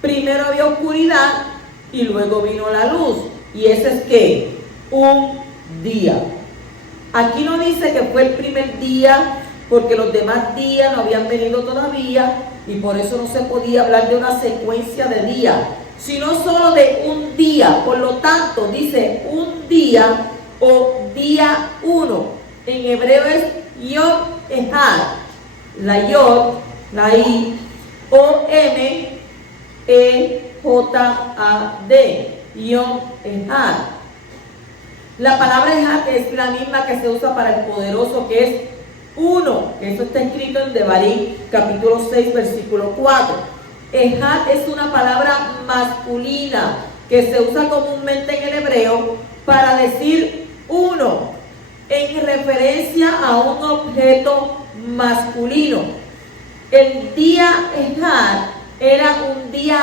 Primero había oscuridad y luego vino la luz. Y ese es ¿qué? Un día. Aquí no dice que fue el primer día, porque los demás días no habían venido todavía, y por eso no se podía hablar de una secuencia de días, sino solo de un día. Por lo tanto, dice un día o día 1. En hebreo es Yom Ejad. La Yod, la I, O M E J A D. Yom Ejad. La palabra Ejad es la misma que se usa para el poderoso, que es uno. Eso está escrito en Devarim, capítulo 6, versículo 4. Ejad es una palabra masculina que se usa comúnmente en el hebreo para decir uno, en referencia a un objeto masculino. El día Ejad era un día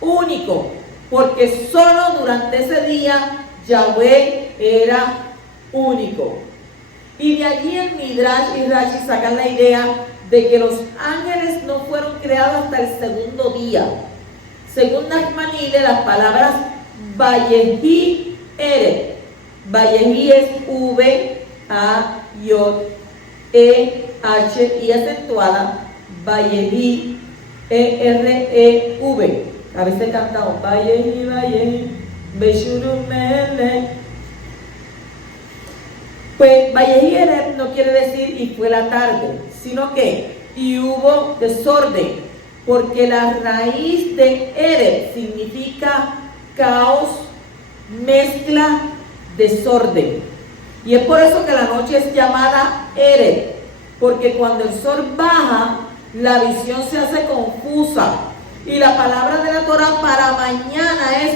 único, porque solo durante ese día Yahweh era único. Y de allí el Midrash y Rashi sacan la idea de que los ángeles no fueron creados hasta el segundo día. Según Nachmanides, las palabras Vayehi Ere, Vayehi es V A Yod E H y acentuada, Vayehi E R E V. A veces cantamos Vayehi Vayehi Beshurumele. Pues Vayehi Ere no quiere decir y fue la tarde, sino que y hubo desorden, porque la raíz de Ere significa caos, mezcla, desorden. Y es por eso que la noche es llamada Ere, porque cuando el sol baja, la visión se hace confusa. Y la palabra de la Torah para mañana es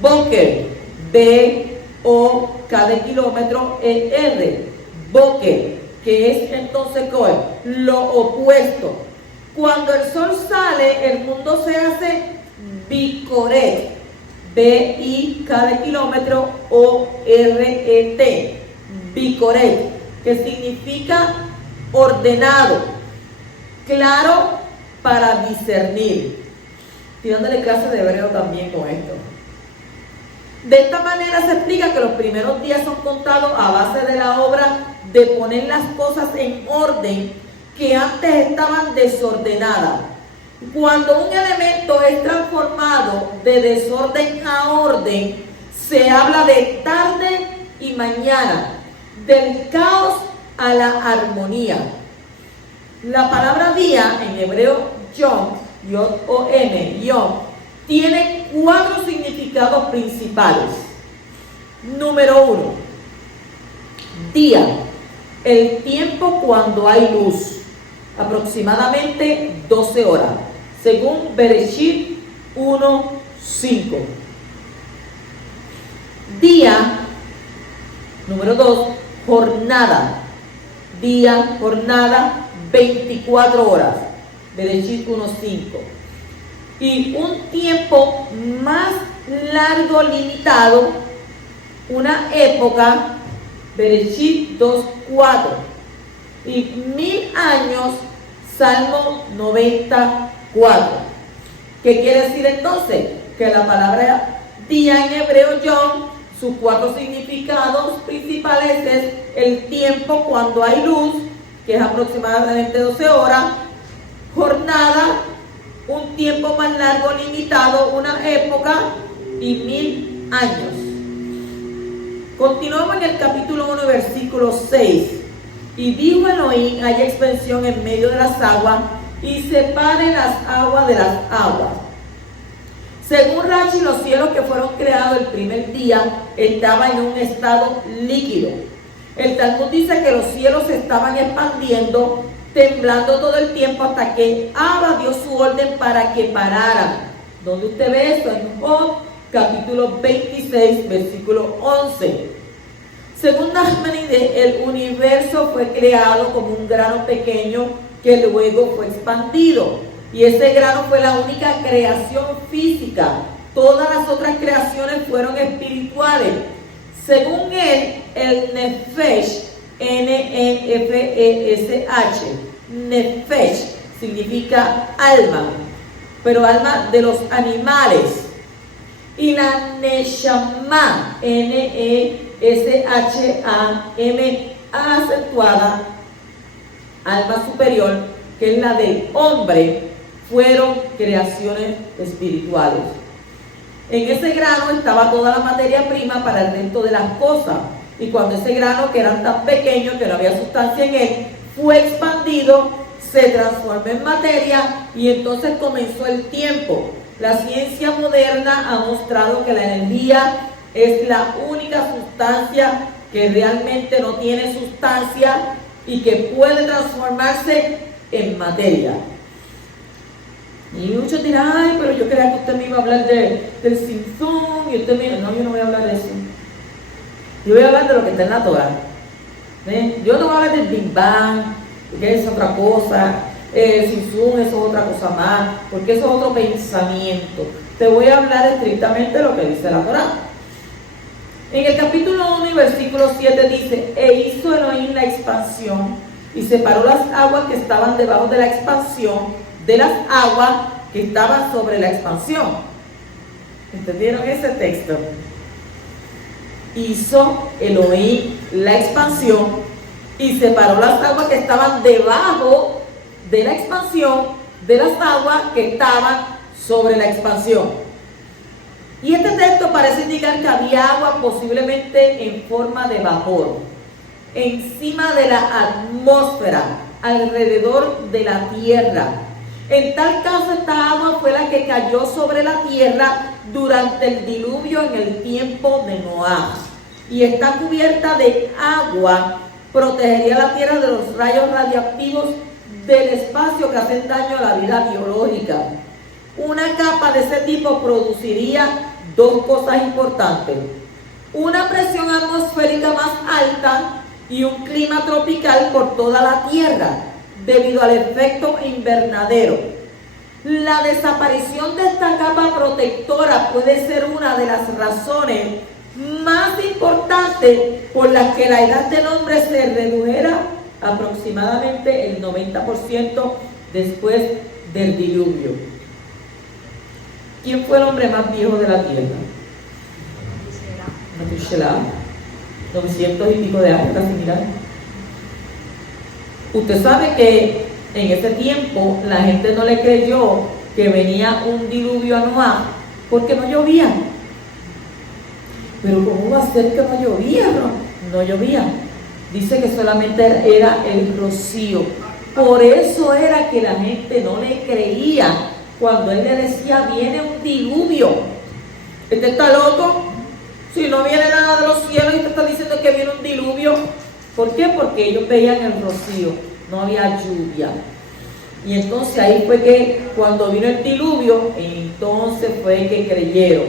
Boker, B-O, cada kilómetro, E-R, Boker, que es entonces lo opuesto. Cuando el sol sale, el mundo se hace Bikoret, B-I, cada kilómetro, O-R-E-T, Bikoret, que significa ordenado, claro para discernir. Estoy dándole clase de hebreo también con esto. De esta manera se explica que los primeros días son contados a base de la obra de poner las cosas en orden que antes estaban desordenadas. Cuando un elemento es transformado de desorden a orden, se habla de tarde y mañana, del caos a la armonía. La palabra día, en hebreo yom, Yom, yom, tiene 4 significados principales. Número 1, día, el tiempo cuando hay luz, aproximadamente 12 horas, según Bereshit 1:5. Día, número 2, jornada, día, jornada, 24 horas, Bereshit 1:5. Y un tiempo más largo limitado, una época, Bereshit 2:4. Y 1000 años, Salmo 94. ¿Qué quiere decir entonces? Que la palabra día en hebreo yom, sus 4 significados principales es el tiempo cuando hay luz, que es aproximadamente 12 horas, jornada, un tiempo más largo limitado, una época, y 1000 años. Continuamos en el capítulo 1, versículo 6. Y dijo Elohim, haya expansión en medio de las aguas, y separe las aguas de las aguas. Según Rashi, los cielos que fueron creados el primer día estaban en un estado líquido. El Talmud dice que los cielos se estaban expandiendo, temblando todo el tiempo hasta que Abba dio su orden para que pararan. ¿Dónde usted ve esto? En Job, capítulo 26, versículo 11. Según Nachmanides, el universo fue creado como un grano pequeño que luego fue expandido. Y ese grano fue la única creación física. Todas las otras creaciones fueron espirituales. Según él, el Nefesh, N-E-F-E-S-H, Nefesh significa alma, pero alma de los animales. Y la Neshama, N-E-S-H-A-M acentuada, alma superior, que es la del hombre, fueron creaciones espirituales. En ese grano estaba toda la materia prima para el resto de las cosas. Y cuando ese grano, que era tan pequeño que no había sustancia en él, fue expandido, se transformó en materia y entonces comenzó el tiempo. La ciencia moderna ha mostrado que la energía es la única sustancia que realmente no tiene sustancia y que puede transformarse en materia. Y muchos dirán, ay, pero yo creía que usted me iba a hablar del Simpson, y usted me dijo, no, yo no voy a hablar de eso. Yo voy a hablar de lo que está en la Torah. Yo no voy a hablar del Big Bang, que es otra cosa, Simpson es otra cosa más, porque eso es otro pensamiento. Te voy a hablar estrictamente de lo que dice la Torah. En el capítulo 1 y versículo 7 dice, e hizo Elohim la expansión, y separó las aguas que estaban debajo de la expansión de las aguas que estaban sobre la expansión. ¿Entendieron ese texto? Hizo Elohim la expansión y separó las aguas que estaban debajo de la expansión de las aguas que estaban sobre la expansión. Y este texto parece indicar que había agua posiblemente en forma de vapor encima de la atmósfera, alrededor de la tierra. En tal caso, esta agua fue la que cayó sobre la tierra durante el diluvio en el tiempo de Noé. Y está cubierta de agua, protegería la tierra de los rayos radioactivos del espacio que hacen daño a la vida biológica. Una capa de ese tipo produciría 2 cosas importantes: una presión atmosférica más alta y un clima tropical por toda la tierra, debido al efecto invernadero. La desaparición de esta capa protectora puede ser una de las razones más importantes por las que la edad del hombre se redujera aproximadamente el 90% después del diluvio. ¿Quién fue el hombre más viejo de la tierra? Metushelá. 900 y pico de años, casi, mira. Usted sabe que en ese tiempo la gente no le creyó que venía un diluvio a Noé porque no llovía. Pero ¿cómo va a ser que no llovía? No llovía. Dice que solamente era el rocío. Por eso era que la gente no le creía cuando él le decía, viene un diluvio. Este está loco. Si no viene nada de los cielos y te está diciendo que viene un diluvio. ¿Por qué? Porque ellos veían el rocío, no había lluvia. Y entonces ahí fue que cuando vino el diluvio, entonces fue que creyeron.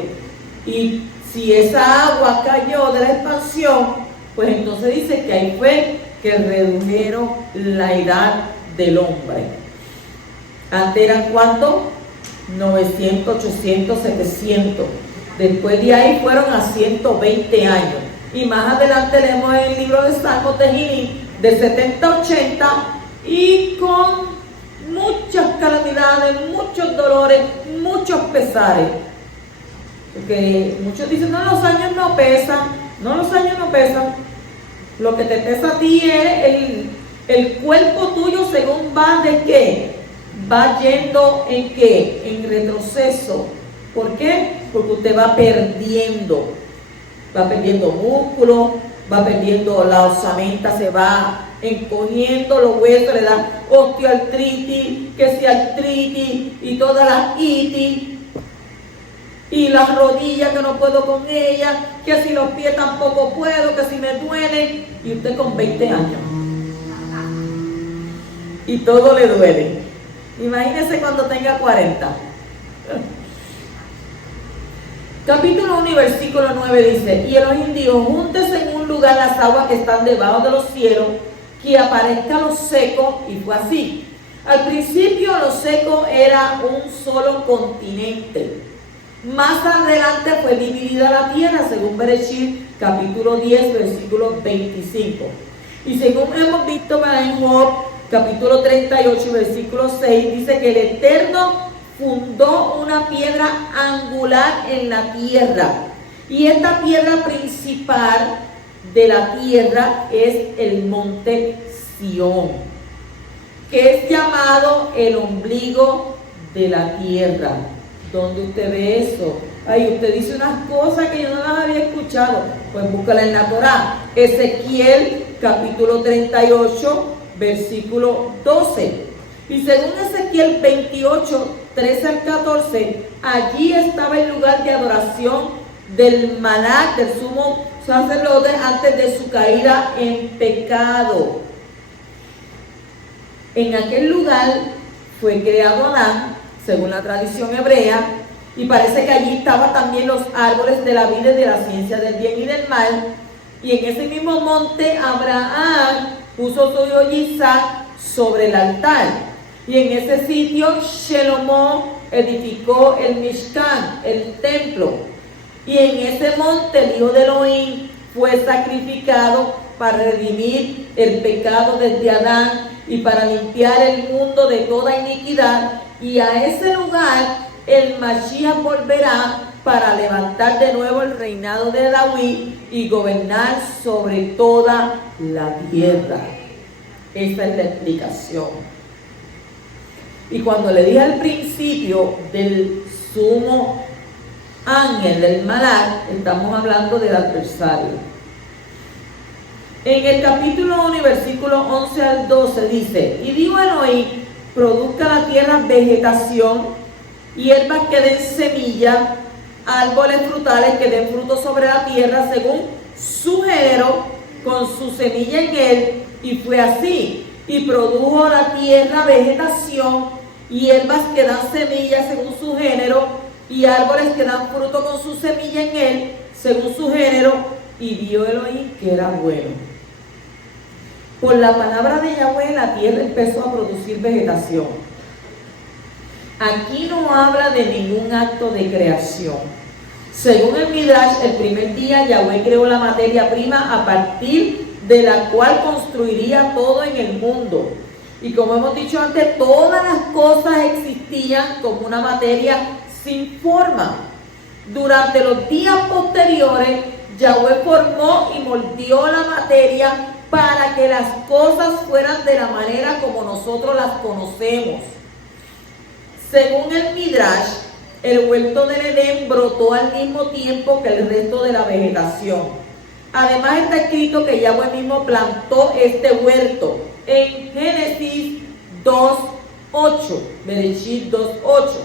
Y si esa agua cayó de la expansión, pues entonces dice que ahí fue que redujeron la edad del hombre. Antes eran ¿cuánto? 900, 800, 700. Después de ahí fueron a 120 años. Y más adelante leemos en el libro de Salmos de Gilín de 70, 80 y con muchas calamidades, muchos dolores, muchos pesares. Porque muchos dicen, no, los años no pesan. No, los años no pesan. Lo que te pesa a ti es el cuerpo tuyo según va de qué. Va yendo en qué, en retroceso. ¿Por qué? Porque usted va perdiendo músculo, va perdiendo la osamenta, se va encogiendo los huesos, le da osteoartritis, que si artritis y todas las itis, y las rodillas que no puedo con ellas, que si los pies tampoco puedo, que si me duelen, y usted con 20 años. Y todo le duele. Imagínese cuando tenga 40. Capítulo 1 y versículo 9 dice, y Elohim dijo, júntese en un lugar las aguas que están debajo de los cielos, que aparezca lo seco, y fue así. Al principio lo seco era un solo continente. Más adelante fue dividida la tierra, según Bereshit, capítulo 10, versículo 25. Y según hemos visto en Job, capítulo 38, versículo 6, dice que el Eterno fundó una piedra angular en la tierra. Y esta piedra principal de la tierra es el monte Sión, que es llamado el ombligo de la tierra. ¿Dónde usted ve eso? Ay, usted dice unas cosas que yo no las había escuchado. Pues búscala en la Torá. Ezequiel, capítulo 38, versículo 12. Y según Ezequiel 28, 13 al 14, allí estaba el lugar de adoración del Malach, del sumo sacerdote, antes de su caída en pecado. En aquel lugar fue creado Adán, según la tradición hebrea, y parece que allí estaban también los árboles de la vida y de la ciencia del bien y del mal. Y en ese mismo monte Abraham puso su hijo Isaac sobre el altar. Y en ese sitio Shelomó edificó el Mishkan, el templo. Y en ese monte el hijo de Elohim fue sacrificado para redimir el pecado desde Adán y para limpiar el mundo de toda iniquidad. Y a ese lugar el Mashiach volverá para levantar de nuevo el reinado de David y gobernar sobre toda la tierra. Esta es la explicación. Y cuando le dije al principio del sumo ángel, del Malach, estamos hablando del adversario. En el capítulo 1 y versículo 11 al 12 dice, y dijo Elohim, produzca la tierra vegetación, hierbas que den semilla, árboles frutales que den fruto sobre la tierra según su género, con su semilla en él, y fue así. Y produjo la tierra vegetación, hierbas que dan semillas según su género, y árboles que dan fruto con su semilla en él, según su género, y vio Elohim que era bueno. Por la palabra de Yahweh la tierra empezó a producir vegetación. Aquí no habla de ningún acto de creación. Según el Midrash, el primer día Yahweh creó la materia prima a partir de la cual construiría todo en el mundo. Y como hemos dicho antes, todas las cosas existían como una materia sin forma. Durante los días posteriores, Yahweh formó y moldeó la materia para que las cosas fueran de la manera como nosotros las conocemos. Según el Midrash, el huerto del Edén brotó al mismo tiempo que el resto de la vegetación. Además está escrito que Yahweh mismo plantó este huerto en Génesis 2:8, Bereshit 2:8.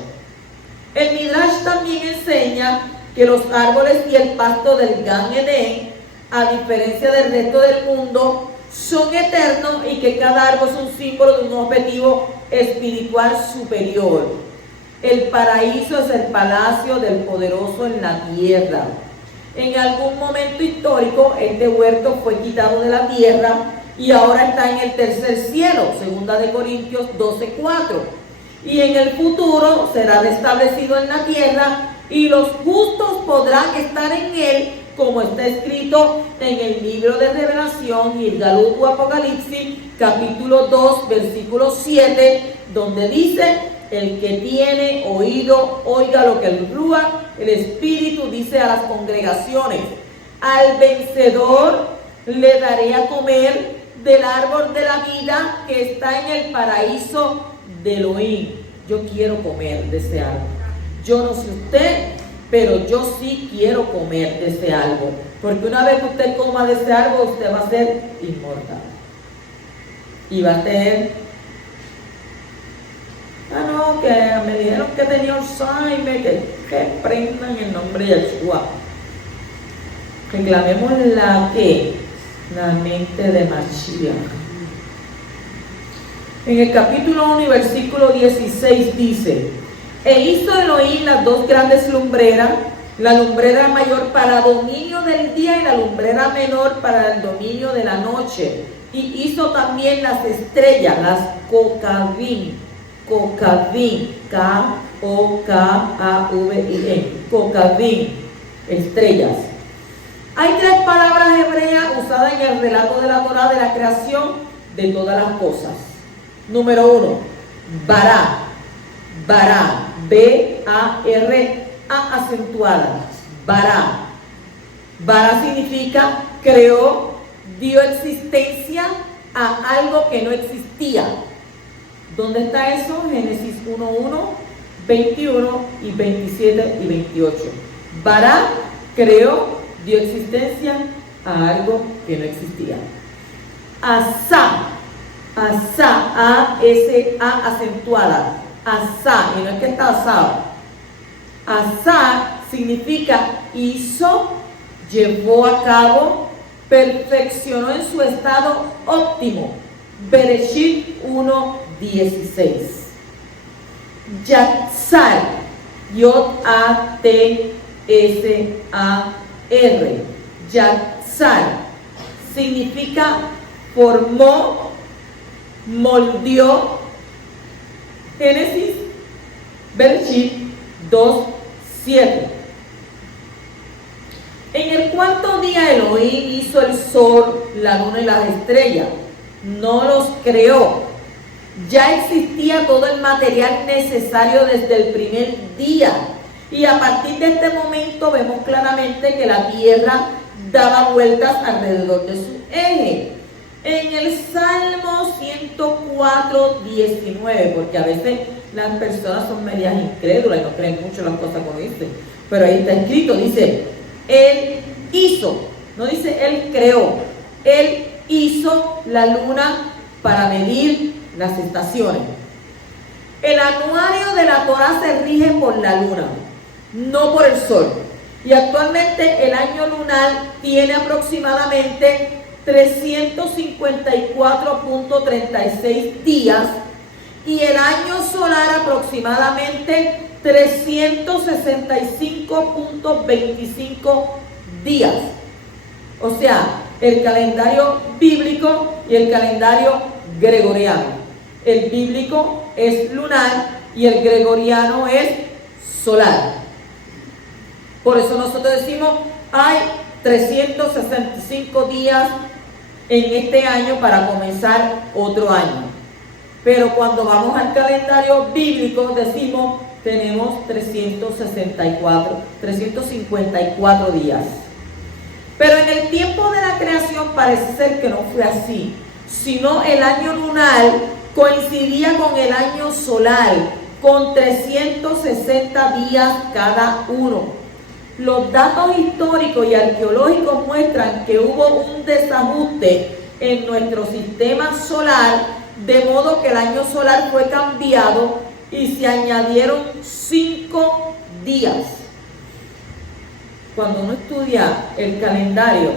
El Midrash también enseña que los árboles y el pasto del Gan Edén, a diferencia del resto del mundo, son eternos y que cada árbol es un símbolo de un objetivo espiritual superior. El paraíso es el palacio del poderoso en la tierra. En algún momento histórico, este huerto fue quitado de la tierra y ahora está en el tercer cielo, 2 Corintios 12:4. Y en el futuro será restablecido en la tierra y los justos podrán estar en él, como está escrito en el libro de Revelación y el Galut o Apocalipsis, capítulo 2, versículo 7, donde dice: el que tiene oído, oiga lo que el Ruach, el Espíritu, dice a las congregaciones. Al vencedor le daré a comer del árbol de la vida que está en el paraíso de Elohim. Yo quiero comer de ese árbol. Yo no sé usted, pero yo sí quiero comer de ese árbol. Porque una vez que usted coma de ese árbol, usted va a ser inmortal. Y va a tener... no, que me dijeron que tenía Alzheimer, que prendan el nombre de Yeshua. Reclamemos la mente de Mashiach. En el capítulo 1 y versículo 16 dice: e hizo Elohim las dos grandes lumbreras, la lumbrera mayor para dominio del día y la lumbrera menor para el dominio de la noche. Y hizo también las estrellas, las Kokavim, K-O-K-A-V-I-N, Kokavim, estrellas. Hay tres palabras hebreas usadas en el relato de la Torá de la creación de todas las cosas. Número 1, Bará, B-A-R-A acentuada, Bará. Bará significa creó, dio existencia a algo que no existía. ¿Dónde está eso? Génesis 1:1, 21 y 27 y 28. Bará creó, dio existencia a algo que no existía. Asá, A-S-A acentuada, asá, y no es que está asado. Asá significa hizo, llevó a cabo, perfeccionó en su estado óptimo. Bereshit 1:16. Yatzar, Y-A-T-S-A-R, Yatzar significa formó, moldeó. Génesis, Bereshit 2:7. En el cuarto día Elohim hizo el sol, la luna y las estrellas. No los creó. Ya existía todo el material necesario desde el primer día. Y a partir de este momento vemos claramente que la tierra daba vueltas alrededor de su eje. En el Salmo 104:19, porque a veces las personas son medias incrédulas y no creen mucho las cosas como dicen, pero ahí está escrito, dice: Él hizo, no dice Él creó, Él hizo la luna para medir las estaciones. El anuario de la Torá se rige por la luna, no por el sol. Y actualmente el año lunar tiene aproximadamente 354.36 días y el año solar aproximadamente 365.25 días. O sea, el calendario bíblico y el calendario gregoriano. El bíblico es lunar y el gregoriano es solar. Por eso nosotros decimos, hay 365 días en este año para comenzar otro año. Pero cuando vamos al calendario bíblico decimos, tenemos 354 días. Pero en el tiempo de la creación parece ser que no fue así, sino el año lunar coincidía con el año solar, con 360 días cada uno. Los datos históricos y arqueológicos muestran que hubo un desajuste en nuestro sistema solar, de modo que el año solar fue cambiado y se añadieron 5 días. Cuando uno estudia el calendario,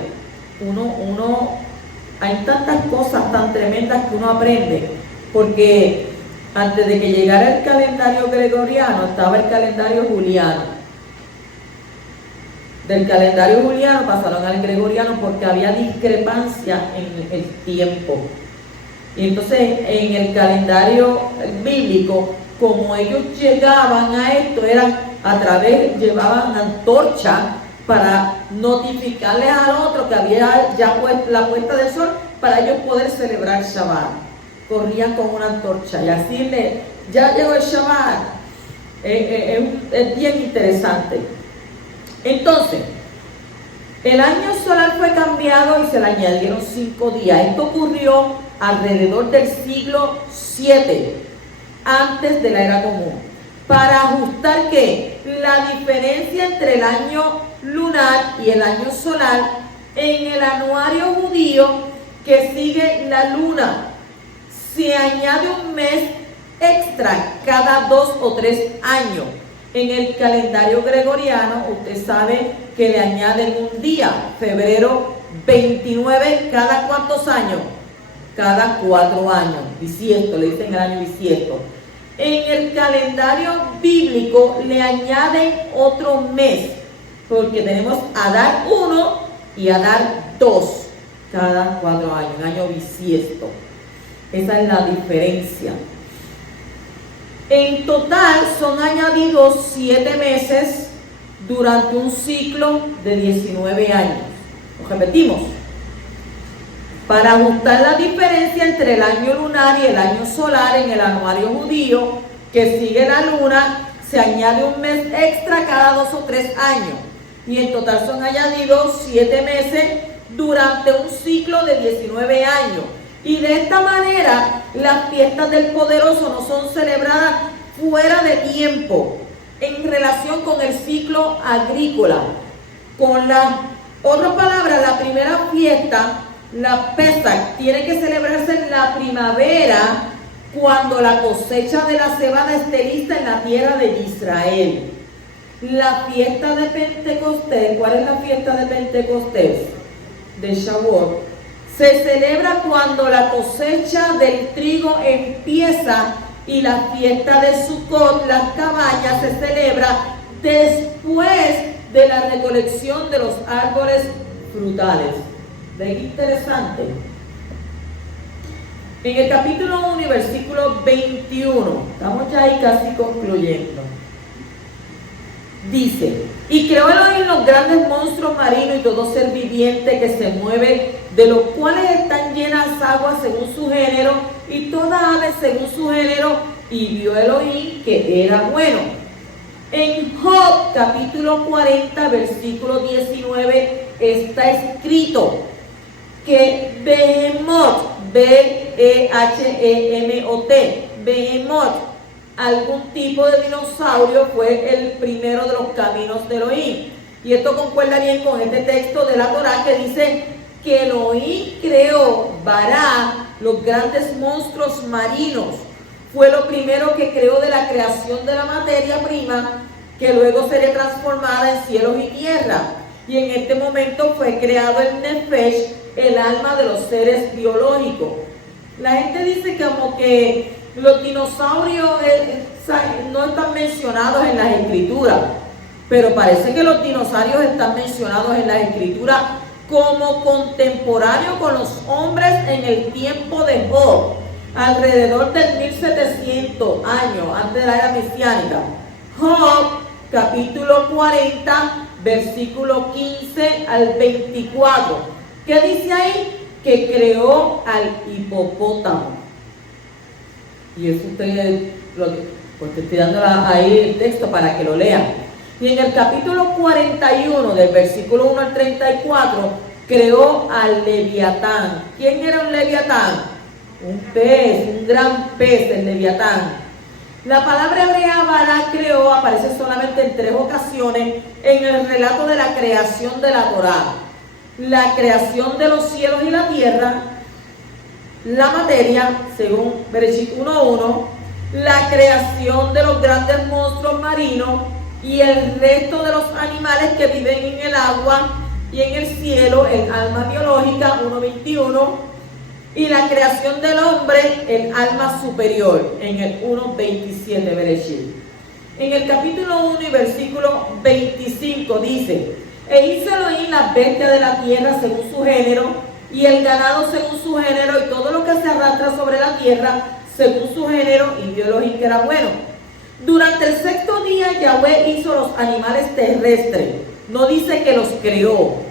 hay tantas cosas tan tremendas que uno aprende, porque antes de que llegara el calendario gregoriano estaba el calendario juliano. Del calendario juliano pasaron al gregoriano porque había discrepancia en el tiempo. Y entonces en el calendario bíblico, como ellos llegaban a esto, llevaban antorcha para notificarles al otro que había ya la puesta del sol para ellos poder celebrar Shabbat. Corrían con una antorcha y así ya llegó el Shabbat. Es bien interesante. Entonces, el año solar fue cambiado y se le añadieron 5 días. Esto ocurrió alrededor del siglo VII, antes de la era común, para ajustar que la diferencia entre el año lunar y el año solar en el anuario judío que sigue la luna se añade un mes extra cada 2 o 3 años. En el calendario gregoriano, usted sabe que le añaden un día, febrero 29, ¿cada cuántos años? Cada 4 años, bisiesto, le dicen el año bisiesto. En el calendario bíblico le añaden otro mes, porque tenemos Adar 1 y Adar 2, cada 4 años, un año bisiesto. Esa es la diferencia. En total son añadidos 7 meses durante un ciclo de 19 años. Lo repetimos. Para ajustar la diferencia entre el año lunar y el año solar en el anuario judío que sigue la luna, se añade un mes extra cada 2 o 3 años. Y en total son añadidos 7 meses durante un ciclo de 19 años. Y de esta manera, las fiestas del Poderoso no son celebradas fuera de tiempo en relación con el ciclo agrícola. Con la otra palabra, la primera fiesta, la Pesach, tiene que celebrarse en la primavera, cuando la cosecha de la cebada esté lista en la tierra de Israel. La fiesta de Pentecostés, ¿cuál es la fiesta de Pentecostés? De Shavuot. Se celebra cuando la cosecha del trigo empieza, y la fiesta de Sukkot, las cabañas, se celebra después de la recolección de los árboles frutales. ¿Ven interesante? En el capítulo 1 y versículo 21, estamos ya ahí casi concluyendo. Dice: y creó Elohim los grandes monstruos marinos y todo ser viviente que se mueve, de los cuales están llenas aguas según su género, y toda ave según su género, y vio Elohim que era bueno. En Job capítulo 40 versículo 19 está escrito que Behemoth, B-E-H-E-M-O-T, Behemoth, algún tipo de dinosaurio, fue el primero de los caminos de Elohim. Y esto concuerda bien con este texto de la Torá que dice que Elohim creó Bará, los grandes monstruos marinos. Fue lo primero que creó de la creación de la materia prima, que luego sería transformada en cielos y tierra. Y en este momento fue creado el Nefesh, el alma de los seres biológicos. La gente dice como que los dinosaurios no están mencionados en las escrituras, pero parece que los dinosaurios están mencionados en las escrituras como contemporáneos con los hombres en el tiempo de Job, alrededor de 1700 años antes de la era mesiánica. Job, capítulo 40, versículo 15 al 24. ¿Qué dice ahí? Que creó al hipopótamo. Y eso porque estoy dando ahí el texto para que lo lean. Y en el capítulo 41, del versículo 1 al 34, creó al Leviatán. ¿Quién era un Leviatán? Un pez, un gran pez, el Leviatán. La palabra hebrea bara creó aparece solamente en 3 ocasiones en el relato de la creación de la Torá. La creación de los cielos y la tierra, la materia, según Bereshit 1:1, la creación de los grandes monstruos marinos y el resto de los animales que viven en el agua y en el cielo, el alma biológica 1:21, y la creación del hombre, el alma superior, en el 1:27 Bereshit. En el capítulo 1 y versículo 25 dice: e hizo Elohim las bestias de la tierra según su género, y el ganado según su género, y todo lo que se arrastra sobre la tierra según su género, y vio Elohim que era bueno. Durante el 6º día Yahweh hizo los animales terrestres, no dice que los creó.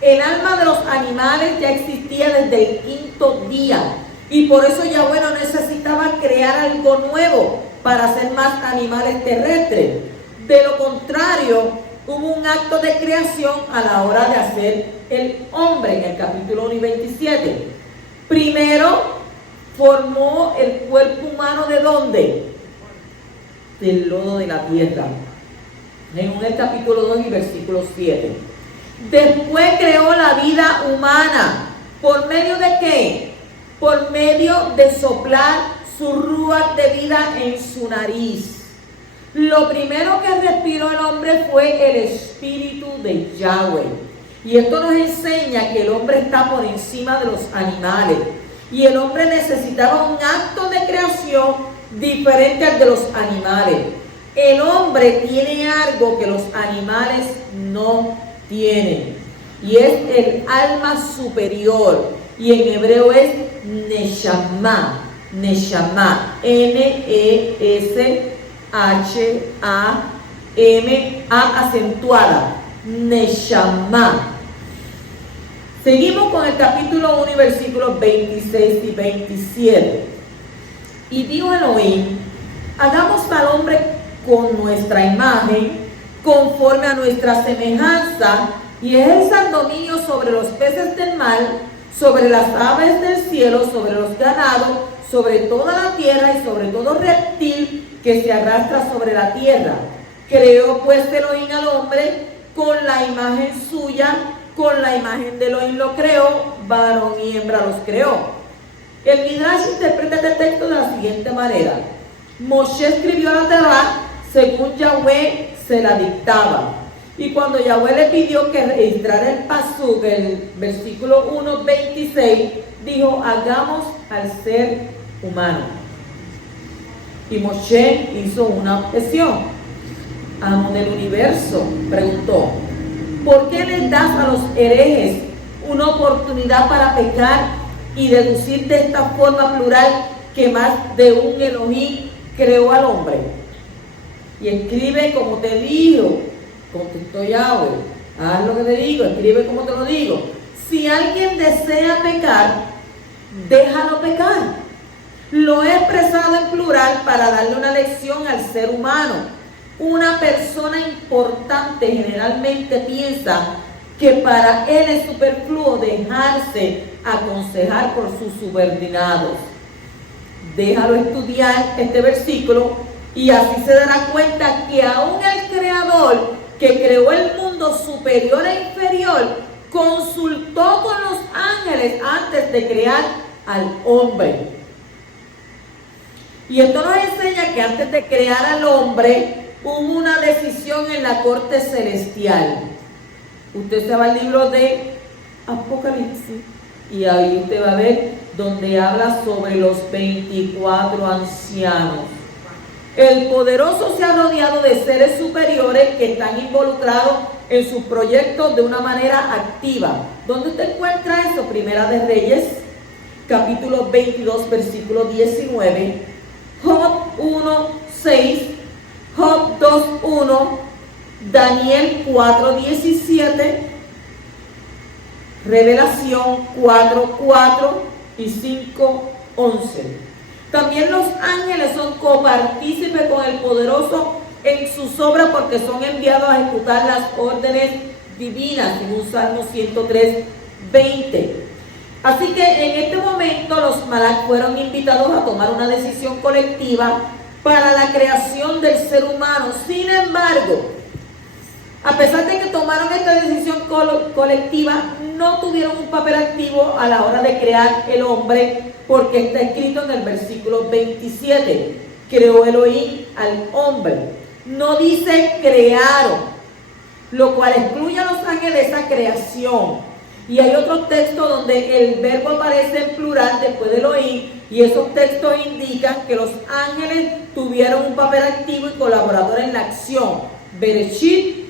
El alma de los animales ya existía desde el 5º día, y por eso Yahweh no necesitaba crear algo nuevo para hacer más animales terrestres. De lo contrario, hubo un acto de creación a la hora de hacer el hombre en el capítulo 1 y 27. Primero, formó el cuerpo humano ¿de dónde? Del lodo de la tierra. En el capítulo 2 y versículo 7. Después creó la vida humana. ¿Por medio de qué? Por medio de soplar su ruach de vida en su nariz. Lo primero que respiró el hombre fue el espíritu de Yahweh. Y esto nos enseña que el hombre está por encima de los animales. Y el hombre necesitaba un acto de creación diferente al de los animales. El hombre tiene algo que los animales no tienen, y es el alma superior, y en hebreo es Neshama, Neshama, N-E-S-H-A-M-A acentuada, Neshama. Seguimos con el capítulo 1 y versículos 26 y 27. Y dijo Elohim: hagamos al hombre con nuestra imagen, conforme a nuestra semejanza, y ejerzan dominio sobre los peces del mar, sobre las aves del cielo, sobre los ganados, sobre toda la tierra y sobre todo reptil que se arrastra sobre la tierra. Creó pues Elohim al hombre con la imagen suya, con la imagen de Elohim lo creó, varón y hembra los creó. El Midrash interpreta este texto de la siguiente manera: Moshe escribió la Torá según Yahweh se la dictaba. Y cuando Yahweh le pidió que registrara el pasuk, el versículo 1:26, dijo: hagamos al ser humano. Y Moshe hizo una objeción. Amo del universo preguntó: ¿por qué les das a los herejes una oportunidad para pecar y deducir de esta forma plural que más de un Elohim creó al hombre? Y escribe como te digo, contestó Yahweh. Haz lo que te digo, escribe como te lo digo. Si alguien desea pecar, déjalo pecar. Lo he expresado en plural para darle una lección al ser humano. Una persona importante generalmente piensa que para él es superfluo dejarse aconsejar por sus subordinados. Déjalo estudiar este versículo, y así se dará cuenta que aún el Creador, que creó el mundo superior e inferior, consultó con los ángeles antes de crear al hombre. Y esto nos enseña que antes de crear al hombre, hubo una decisión en la corte celestial. Usted se va al libro de Apocalipsis, y ahí usted va a ver donde habla sobre los 24 ancianos. El poderoso se ha rodeado de seres superiores que están involucrados en sus proyectos de una manera activa. ¿Dónde usted encuentra eso? Primera de Reyes, capítulo 22, versículo 19, Job 1:6, Job 2:1, Daniel 4:17, Revelación 4:4 y 5:11. También los ángeles son copartícipes con el poderoso en sus obras porque son enviados a ejecutar las órdenes divinas, según Salmo 103, 20. Así que en este momento los malak fueron invitados a tomar una decisión colectiva para la creación del ser humano. Sin embargo, a pesar de que tomaron esta decisión colectiva, no tuvieron un papel activo a la hora de crear el hombre, porque está escrito en el versículo 27, creó Elohim al hombre. No dice crearon, lo cual excluye a los ángeles de esa creación. Y hay otros textos donde el verbo aparece en plural después de Elohim, y esos textos indican que los ángeles tuvieron un papel activo y colaborador en la acción. Bereshit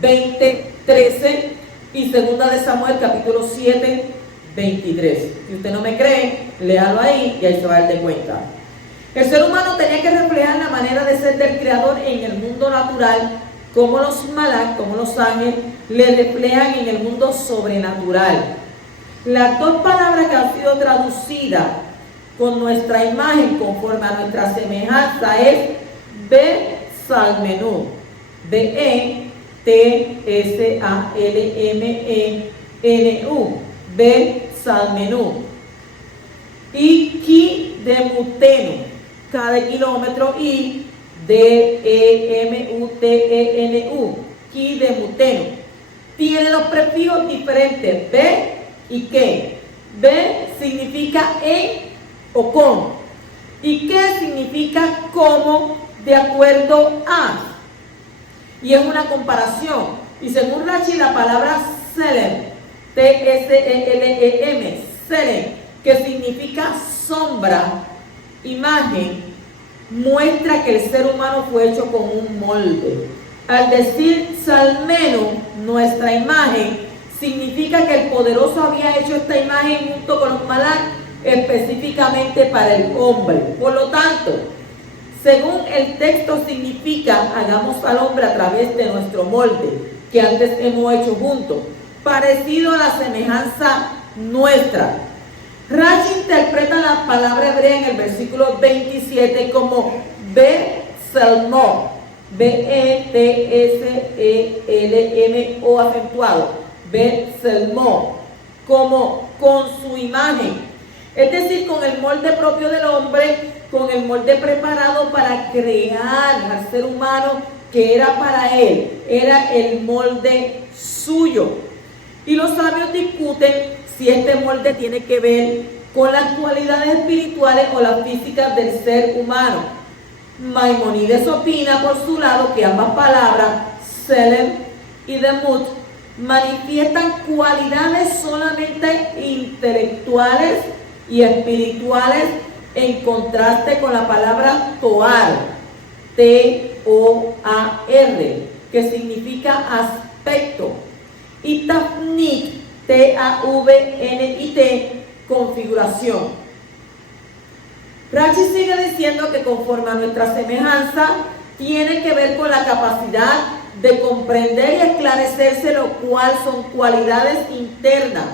20:13 y 2 de Samuel capítulo 7, 23. Si usted no me cree, léalo ahí y ahí se va a dar de cuenta. El ser humano tenía que reflejar la manera de ser del Creador en el mundo natural, como los malak, como los ángeles, le reflejan en el mundo sobrenatural. Las dos palabras que han sido traducidas con nuestra imagen, conforme a nuestra semejanza, es Besalmenú, Besalmenú, Besalmenú, y Kidemutenu, cada kilómetro, y Demutenu, Kidemutenu. Tiene dos prefijos diferentes, be y que. Be significa en o con, y que significa como, de acuerdo a. Y es una comparación. Y según Rashi, la palabra Selem, T-S-E-L-E-M, Selem, que significa sombra, imagen, muestra que el ser humano fue hecho con un molde. Al decir Salmeno, nuestra imagen, significa que el poderoso había hecho esta imagen junto con los malak específicamente para el hombre. Por lo tanto, según el texto significa, hagamos al hombre a través de nuestro molde, que antes hemos hecho juntos, parecido a la semejanza nuestra. Rashi interpreta la palabra hebrea en el versículo 27 como Beselmo, B-E-T-S-E-L-M-O acentuado, Beselmo, como con su imagen, es decir, con el molde propio del hombre, con el molde preparado para crear al ser humano que era para él, era el molde suyo. Y los sabios discuten si este molde tiene que ver con las cualidades espirituales o las físicas del ser humano. Maimonides opina por su lado que ambas palabras, Selem y Demut, manifiestan cualidades solamente intelectuales y espirituales, en contraste con la palabra Toar, T-O-A-R, que significa aspecto, y Tafnit, T-A-V-N-I-T, configuración. Rashi sigue diciendo que conforme a nuestra semejanza tiene que ver con la capacidad de comprender y esclarecerse, lo cual son cualidades internas.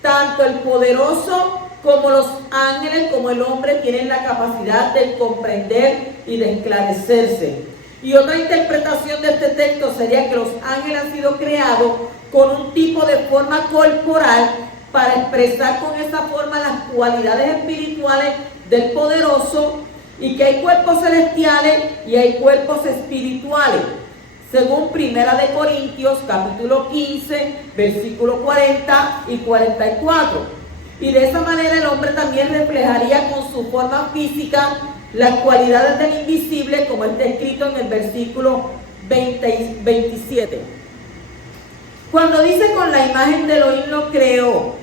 Tanto el poderoso como los ángeles, como el hombre, tienen la capacidad de comprender y de esclarecerse. Y otra interpretación de este texto sería que los ángeles han sido creados con un tipo de forma corporal para expresar con esa forma las cualidades espirituales del poderoso, y que hay cuerpos celestiales y hay cuerpos espirituales, según Primera de Corintios capítulo 15 versículos 40 y 44. Y de esa manera el hombre también reflejaría con su forma física las cualidades del invisible, como está escrito en el versículo 27. Cuando dice con la imagen de Elohim lo creó,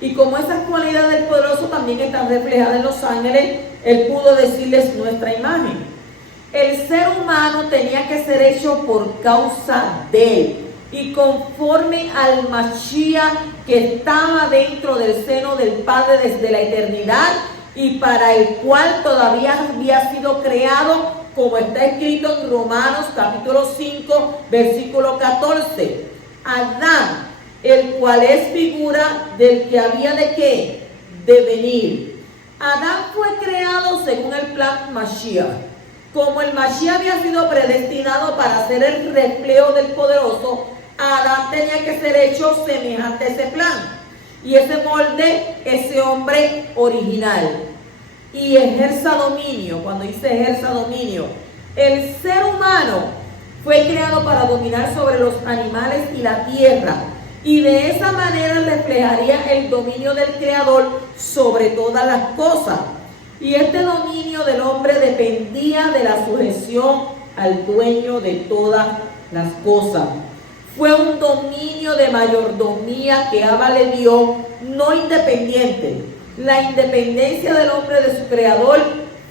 y como esas cualidades del poderoso también están reflejadas en los ángeles, él pudo decirles nuestra imagen. El ser humano tenía que ser hecho por causa de él, y conforme al Mashiach que estaba dentro del seno del Padre desde la eternidad, y para el cual todavía había sido creado, como está escrito en Romanos capítulo 5 versículo 14. Adán, el cual es figura del que había de qué, de venir. Adán fue creado según el plan Mashiach, Como el Mashiach había sido predestinado para ser el reflejo del poderoso, Adán tenía que ser hecho semejante a ese plan. Y ese molde, ese hombre original. Y ejerza dominio. Cuando dice ejerza dominio, el ser humano fue creado para dominar sobre los animales y la tierra. Y de esa manera reflejaría el dominio del Creador sobre todas las cosas. Y este dominio del hombre dependía de la sujeción al dueño de todas las cosas. Fue un dominio de mayordomía que Abba le dio, no independiente. La independencia del hombre de su Creador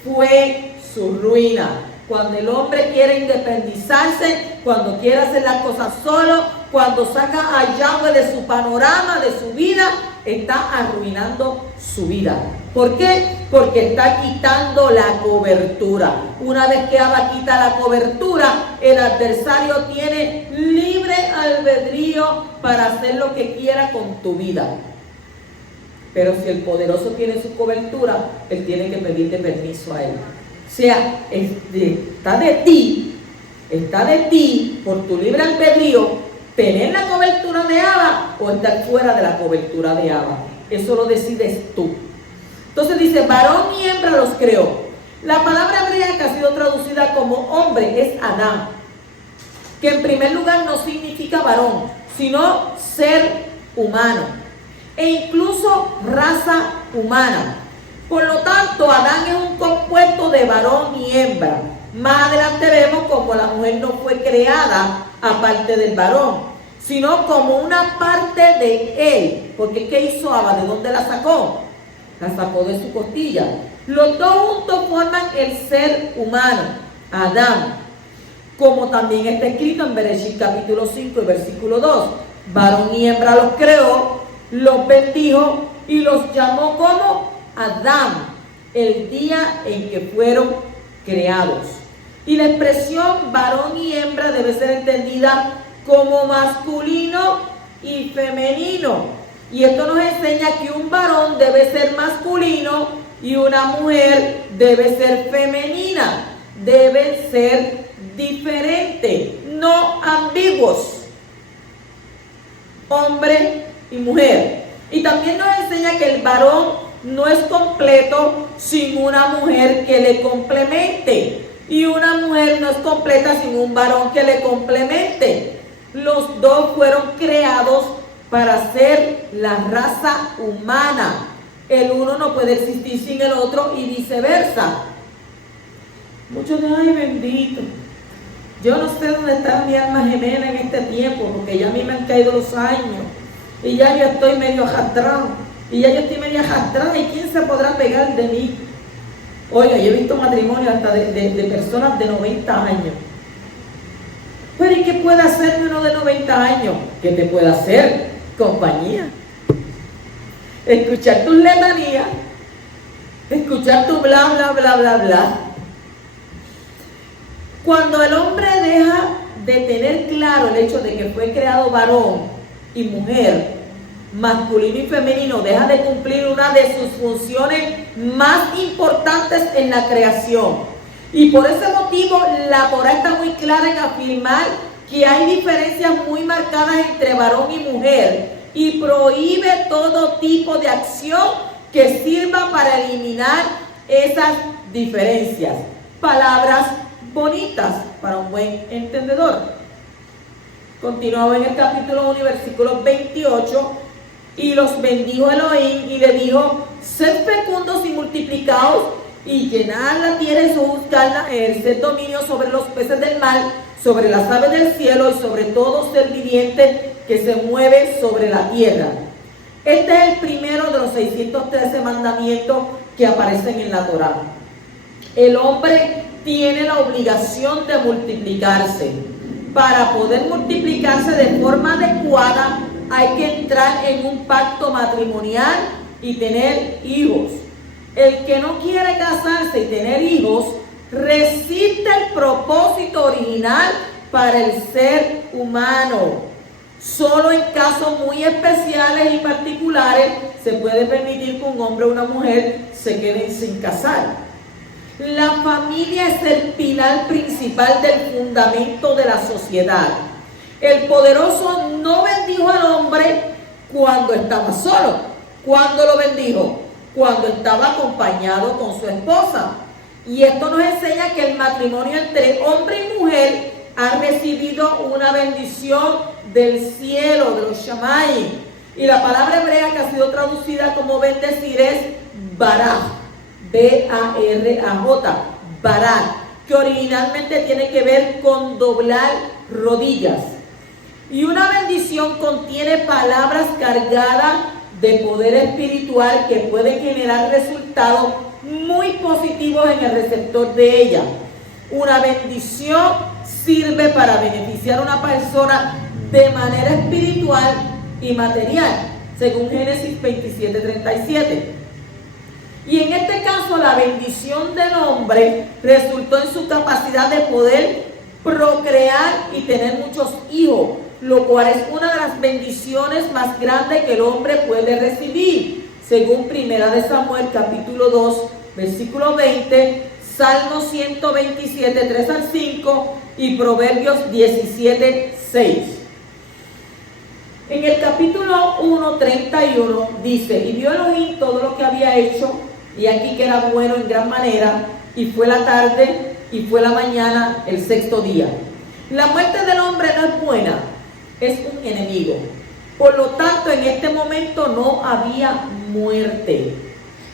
fue su ruina. Cuando el hombre quiere independizarse, cuando quiere hacer las cosas solo, cuando saca a Yahweh de su panorama, de su vida, está arruinando su vida. ¿Por qué? Porque está quitando la cobertura. Una vez que Abba quita la cobertura, el adversario tiene libre albedrío para hacer lo que quiera con tu vida. Pero si el poderoso tiene su cobertura, él tiene que pedirle permiso a él. O sea, está de ti, por tu libre albedrío, tener la cobertura de Abba o estar fuera de la cobertura de Abba. Eso lo decides tú. Entonces dice, varón y hembra los creó. La palabra hebrea que ha sido traducida como hombre es Adán, que en primer lugar no significa varón, sino ser humano, e incluso raza humana. Por lo tanto, Adán es un compuesto de varón y hembra. Más adelante vemos como la mujer no fue creada aparte del varón, sino como una parte de él. Porque ¿qué hizo Abba? ¿De dónde la sacó? La sacó de su costilla. Los dos juntos forman el ser humano, Adán. Como también está escrito en Bereshit capítulo 5 y versículo 2. Varón y hembra los creó, los bendijo y los llamó como Adán, el día en que fueron creados. Y la expresión varón y hembra debe ser entendida como masculino y femenino. Y esto nos enseña que un varón debe ser masculino y una mujer debe ser femenina. Deben ser diferentes, no ambiguos. Hombre y mujer. Y también nos enseña que el varón no es completo sin una mujer que le complemente. Y una mujer no es completa sin un varón que le complemente. Los dos fueron creados para ser la raza humana. El uno no puede existir sin el otro y viceversa. Muchos dicen, ay bendito, yo no sé dónde está mi alma gemela en este tiempo, porque ya a mí me han caído los años y ya yo estoy medio arrastrado. Y ya yo estoy media arrastrada, ¿y quién se podrá pegar de mí? Oiga, yo he visto matrimonios hasta de personas de 90 años. Pero ¿y qué puede hacer uno de 90 años? ¿Qué te puede hacer? Compañía. Escuchar tus letanías, escuchar tu bla, bla, bla, bla, bla. Cuando el hombre deja de tener claro el hecho de que fue creado varón y mujer, masculino y femenino, deja de cumplir una de sus funciones más importantes en la creación. Y por ese motivo la Torá está muy clara en afirmar que hay diferencias muy marcadas entre varón y mujer y prohíbe todo tipo de acción que sirva para eliminar esas diferencias. Palabras bonitas para un buen entendedor. Continuamos en el capítulo 1, versículo 28. Y los bendijo Elohim y le dijo, sed fecundos y multiplicaos y llenad la tierra y sojuzgadla, ejerced dominio sobre los peces del mar, sobre las aves del cielo y sobre todo ser viviente que se mueve sobre la tierra. Este es el primero de los 613 mandamientos que aparecen en la Torá. El hombre tiene la obligación de multiplicarse. Para poder multiplicarse de forma adecuada, hay que entrar en un pacto matrimonial y tener hijos. El que no quiere casarse y tener hijos, resiste el propósito original para el ser humano. Solo en casos muy especiales y particulares se puede permitir que un hombre o una mujer se queden sin casar. La familia es el pilar principal del fundamento de la sociedad. El poderoso no bendijo al hombre cuando estaba solo. ¿Cuándo lo bendijo? Cuando estaba acompañado con su esposa. Y esto nos enseña que el matrimonio entre hombre y mujer ha recibido una bendición del cielo, de los Shammai. Y la palabra hebrea que ha sido traducida como bendecir es baraj, B-A-R-A-J, baraj, que originalmente tiene que ver con doblar rodillas. Y una bendición contiene palabras cargadas de poder espiritual que pueden generar resultados muy positivos en el receptor de ella. Una bendición sirve para beneficiar a una persona de manera espiritual y material, según Génesis 27:37. Y en este caso la bendición del hombre resultó en su capacidad de poder procrear y tener muchos hijos, lo cual es una de las bendiciones más grandes que el hombre puede recibir, según Primera de Samuel capítulo 2, versículo 20, Salmo 127, 3 al 5 y Proverbios 17, 6. En el capítulo 1, 31 dice: y vio Elohim todo lo que había hecho, y aquí que era bueno en gran manera, y fue la tarde y fue la mañana el sexto día. La muerte del hombre no es buena, es un enemigo. Por lo tanto, en este momento no había muerte.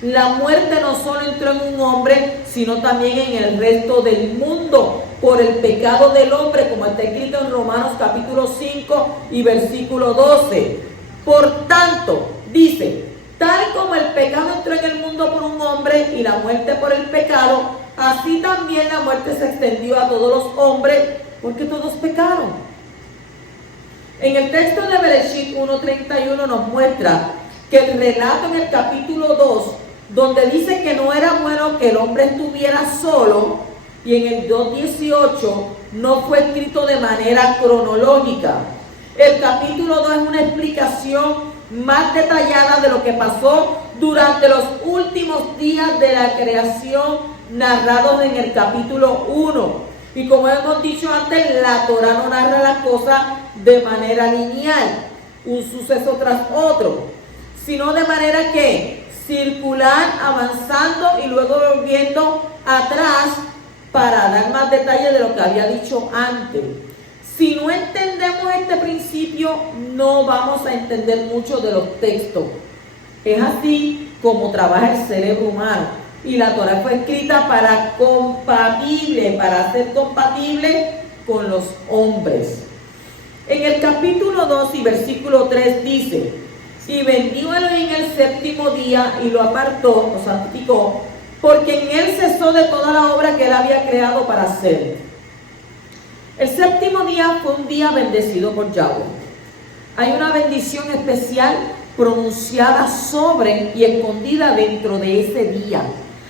La muerte no solo entró en un hombre, sino también en el resto del mundo, por el pecado del hombre, como está escrito en Romanos capítulo 5 y versículo 12. Por tanto, dice: tal como el pecado entró en el mundo por un hombre y la muerte por el pecado, así también la muerte se extendió a todos los hombres, porque todos pecaron. En el texto de Bereshit 1:31 nos muestra que el relato en el capítulo 2, donde dice que no era bueno que el hombre estuviera solo, y en el 2:18 no fue escrito de manera cronológica. El capítulo 2 es una explicación más detallada de lo que pasó durante los últimos días de la creación, narrados en el capítulo 1. Y como hemos dicho antes, la Torah no narra las cosas de manera lineal, un suceso tras otro, sino de manera que circular, avanzando y luego volviendo atrás para dar más detalles de lo que había dicho antes. Si no entendemos este principio, no vamos a entender mucho de los textos. Es así como trabaja el cerebro humano. Y la Torah fue escrita para ser compatible con los hombres. En el capítulo 2 y versículo 3 dice: y bendijo Elohim el séptimo día y lo apartó, lo santificó, porque en él cesó de toda la obra que él había creado para hacer. El séptimo día fue un día bendecido por Yahweh. Hay una bendición especial pronunciada sobre y escondida dentro de ese día.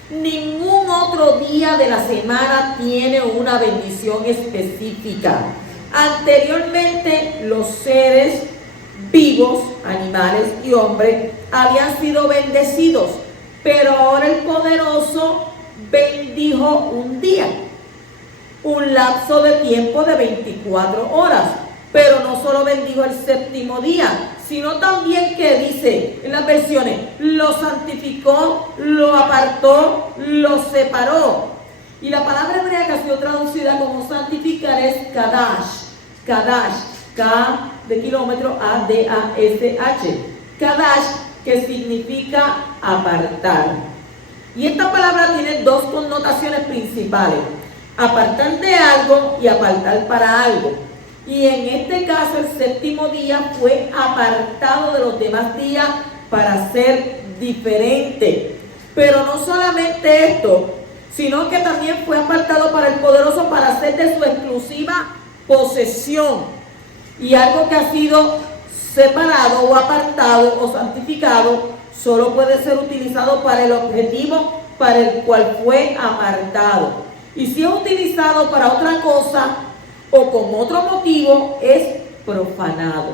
Ningún otro día de la semana tiene una bendición específica. Anteriormente, los seres vivos, animales y hombres, habían sido bendecidos, pero ahora el poderoso bendijo un día, un lapso de tiempo de 24 horas. Pero no solo bendijo el séptimo día, sino también que dice en las versiones: lo santificó, lo apartó, lo separó. Y la palabra hebrea que ha sido traducida como santificar es Kadash. Kadash, K de kilómetro, A-D-A-S-H. Kadash, que significa apartar. Y esta palabra tiene dos connotaciones principales: apartar de algo y apartar para algo. Y en este caso, el séptimo día fue apartado de los demás días para ser diferente. Pero no solamente esto, sino que también fue apartado para el poderoso para ser de su exclusiva posesión. Y algo que ha sido separado o apartado o santificado solo puede ser utilizado para el objetivo para el cual fue apartado. Y si es utilizado para otra cosa o con otro motivo, es profanado.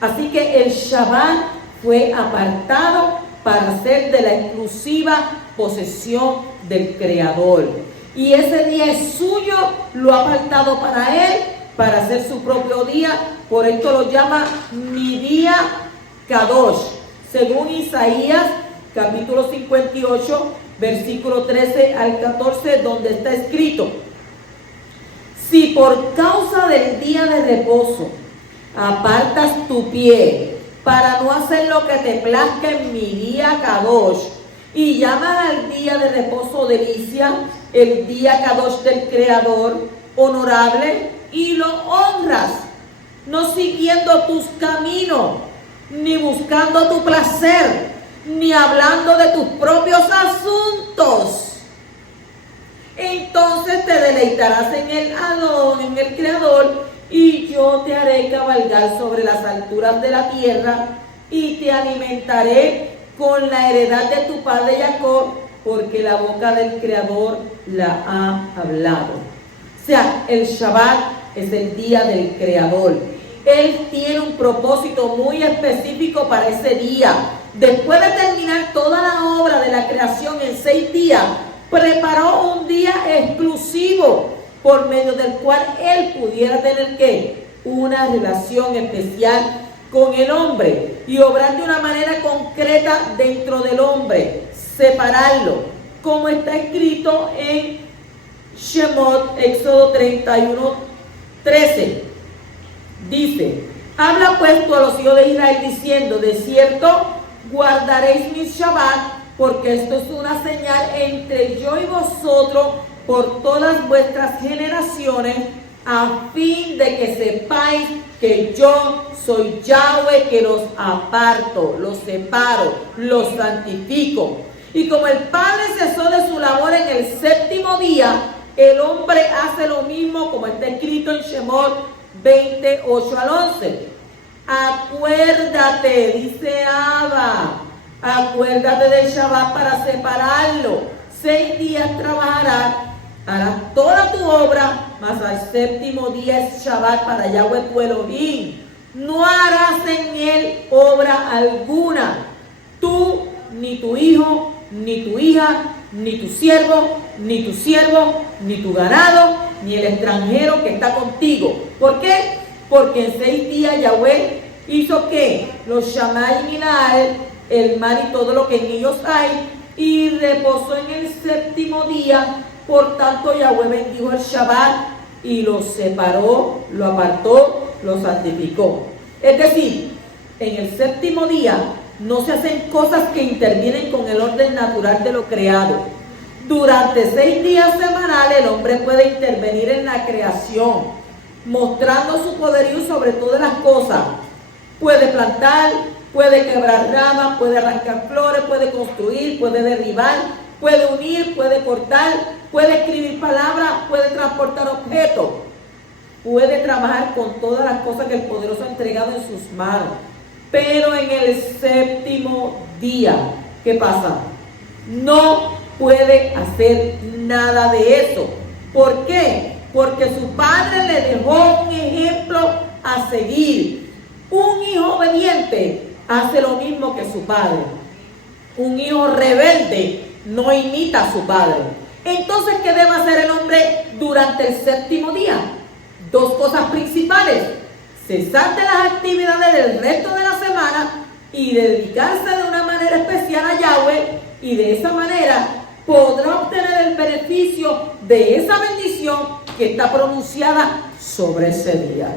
Así que el Shabbat fue apartado para ser de la exclusiva posesión del Creador. Y ese día es suyo, lo ha apartado para él, para hacer su propio día. Por esto lo llama mi día Kadosh. Según Isaías, capítulo 58, versículo 13 al 14, donde está escrito: si por causa del día de reposo apartas tu pie para no hacer lo que te plazca en mi día Kadosh, y llamas al día de reposo delicia, el día Kadosh del Creador, honorable, y lo honras, no siguiendo tus caminos, ni buscando tu placer, ni hablando de tus propios asuntos, entonces te deleitarás en el Adón, en el Creador, y yo te haré cabalgar sobre las alturas de la tierra, y te alimentaré con la heredad de tu padre Jacob, porque la boca del Creador la ha hablado. O sea, el Shabbat es el día del Creador. Él tiene un propósito muy específico para ese día. Después de terminar toda la obra de la creación en 6 días, preparó un día exclusivo por medio del cual él pudiera tener una relación especial con el hombre y obrar de una manera concreta dentro del hombre, separarlo, como está escrito en Shemot, Éxodo 31, 13. Dice: habla pues tú a los hijos de Israel diciendo, de cierto guardaréis mis Shabbat, porque esto es una señal entre yo y vosotros por todas vuestras generaciones, a fin de que sepáis que yo soy Yahweh, que los aparto, los separo, los santifico. Y como el Padre cesó de su labor en el 7º día, el hombre hace lo mismo, como está escrito en Shemot 28 al 11. Acuérdate, dice Abba, acuérdate del Shabbat para separarlo. 6 días trabajarás, harás toda tu obra, mas al 7º día es Shabbat para Yahweh tu Elohim. No harás en él obra alguna, tú, ni tu hijo, ni tu hija, ni tu siervo, ni tu siervo, ni tu ganado, ni el extranjero que está contigo. ¿Por qué? Porque en 6 días Yahweh hizo que los Shamayim y Nael, el mar y todo lo que en ellos hay, y reposó en el 7º día. Por tanto Yahweh bendijo el Shabbat y lo separó, lo apartó, lo santificó. Es decir, en el 7º día no se hacen cosas que intervienen con el orden natural de lo creado. Durante 6 días semanales el hombre puede intervenir en la creación, mostrando su poderío sobre todas las cosas. Puede plantar, puede quebrar ramas, puede arrancar flores, puede construir, puede derribar, puede unir, puede cortar, puede escribir palabras, puede transportar objetos, puede trabajar con todas las cosas que el poderoso ha entregado en sus manos. Pero en el 7º día, ¿qué pasa? No puede hacer nada de eso. ¿Por qué? Porque su padre le dejó un ejemplo a seguir. Un hijo obediente hace lo mismo que su padre. Un hijo rebelde no imita a su padre. Entonces, ¿qué debe hacer el hombre durante el 7º día? 2 cosas principales: cesar de las actividades del resto de la semana y dedicarse de una manera especial a Yahweh, y de esa manera podrá obtener el beneficio de esa bendición que está pronunciada sobre ese día.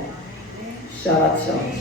Shabbat Shalom.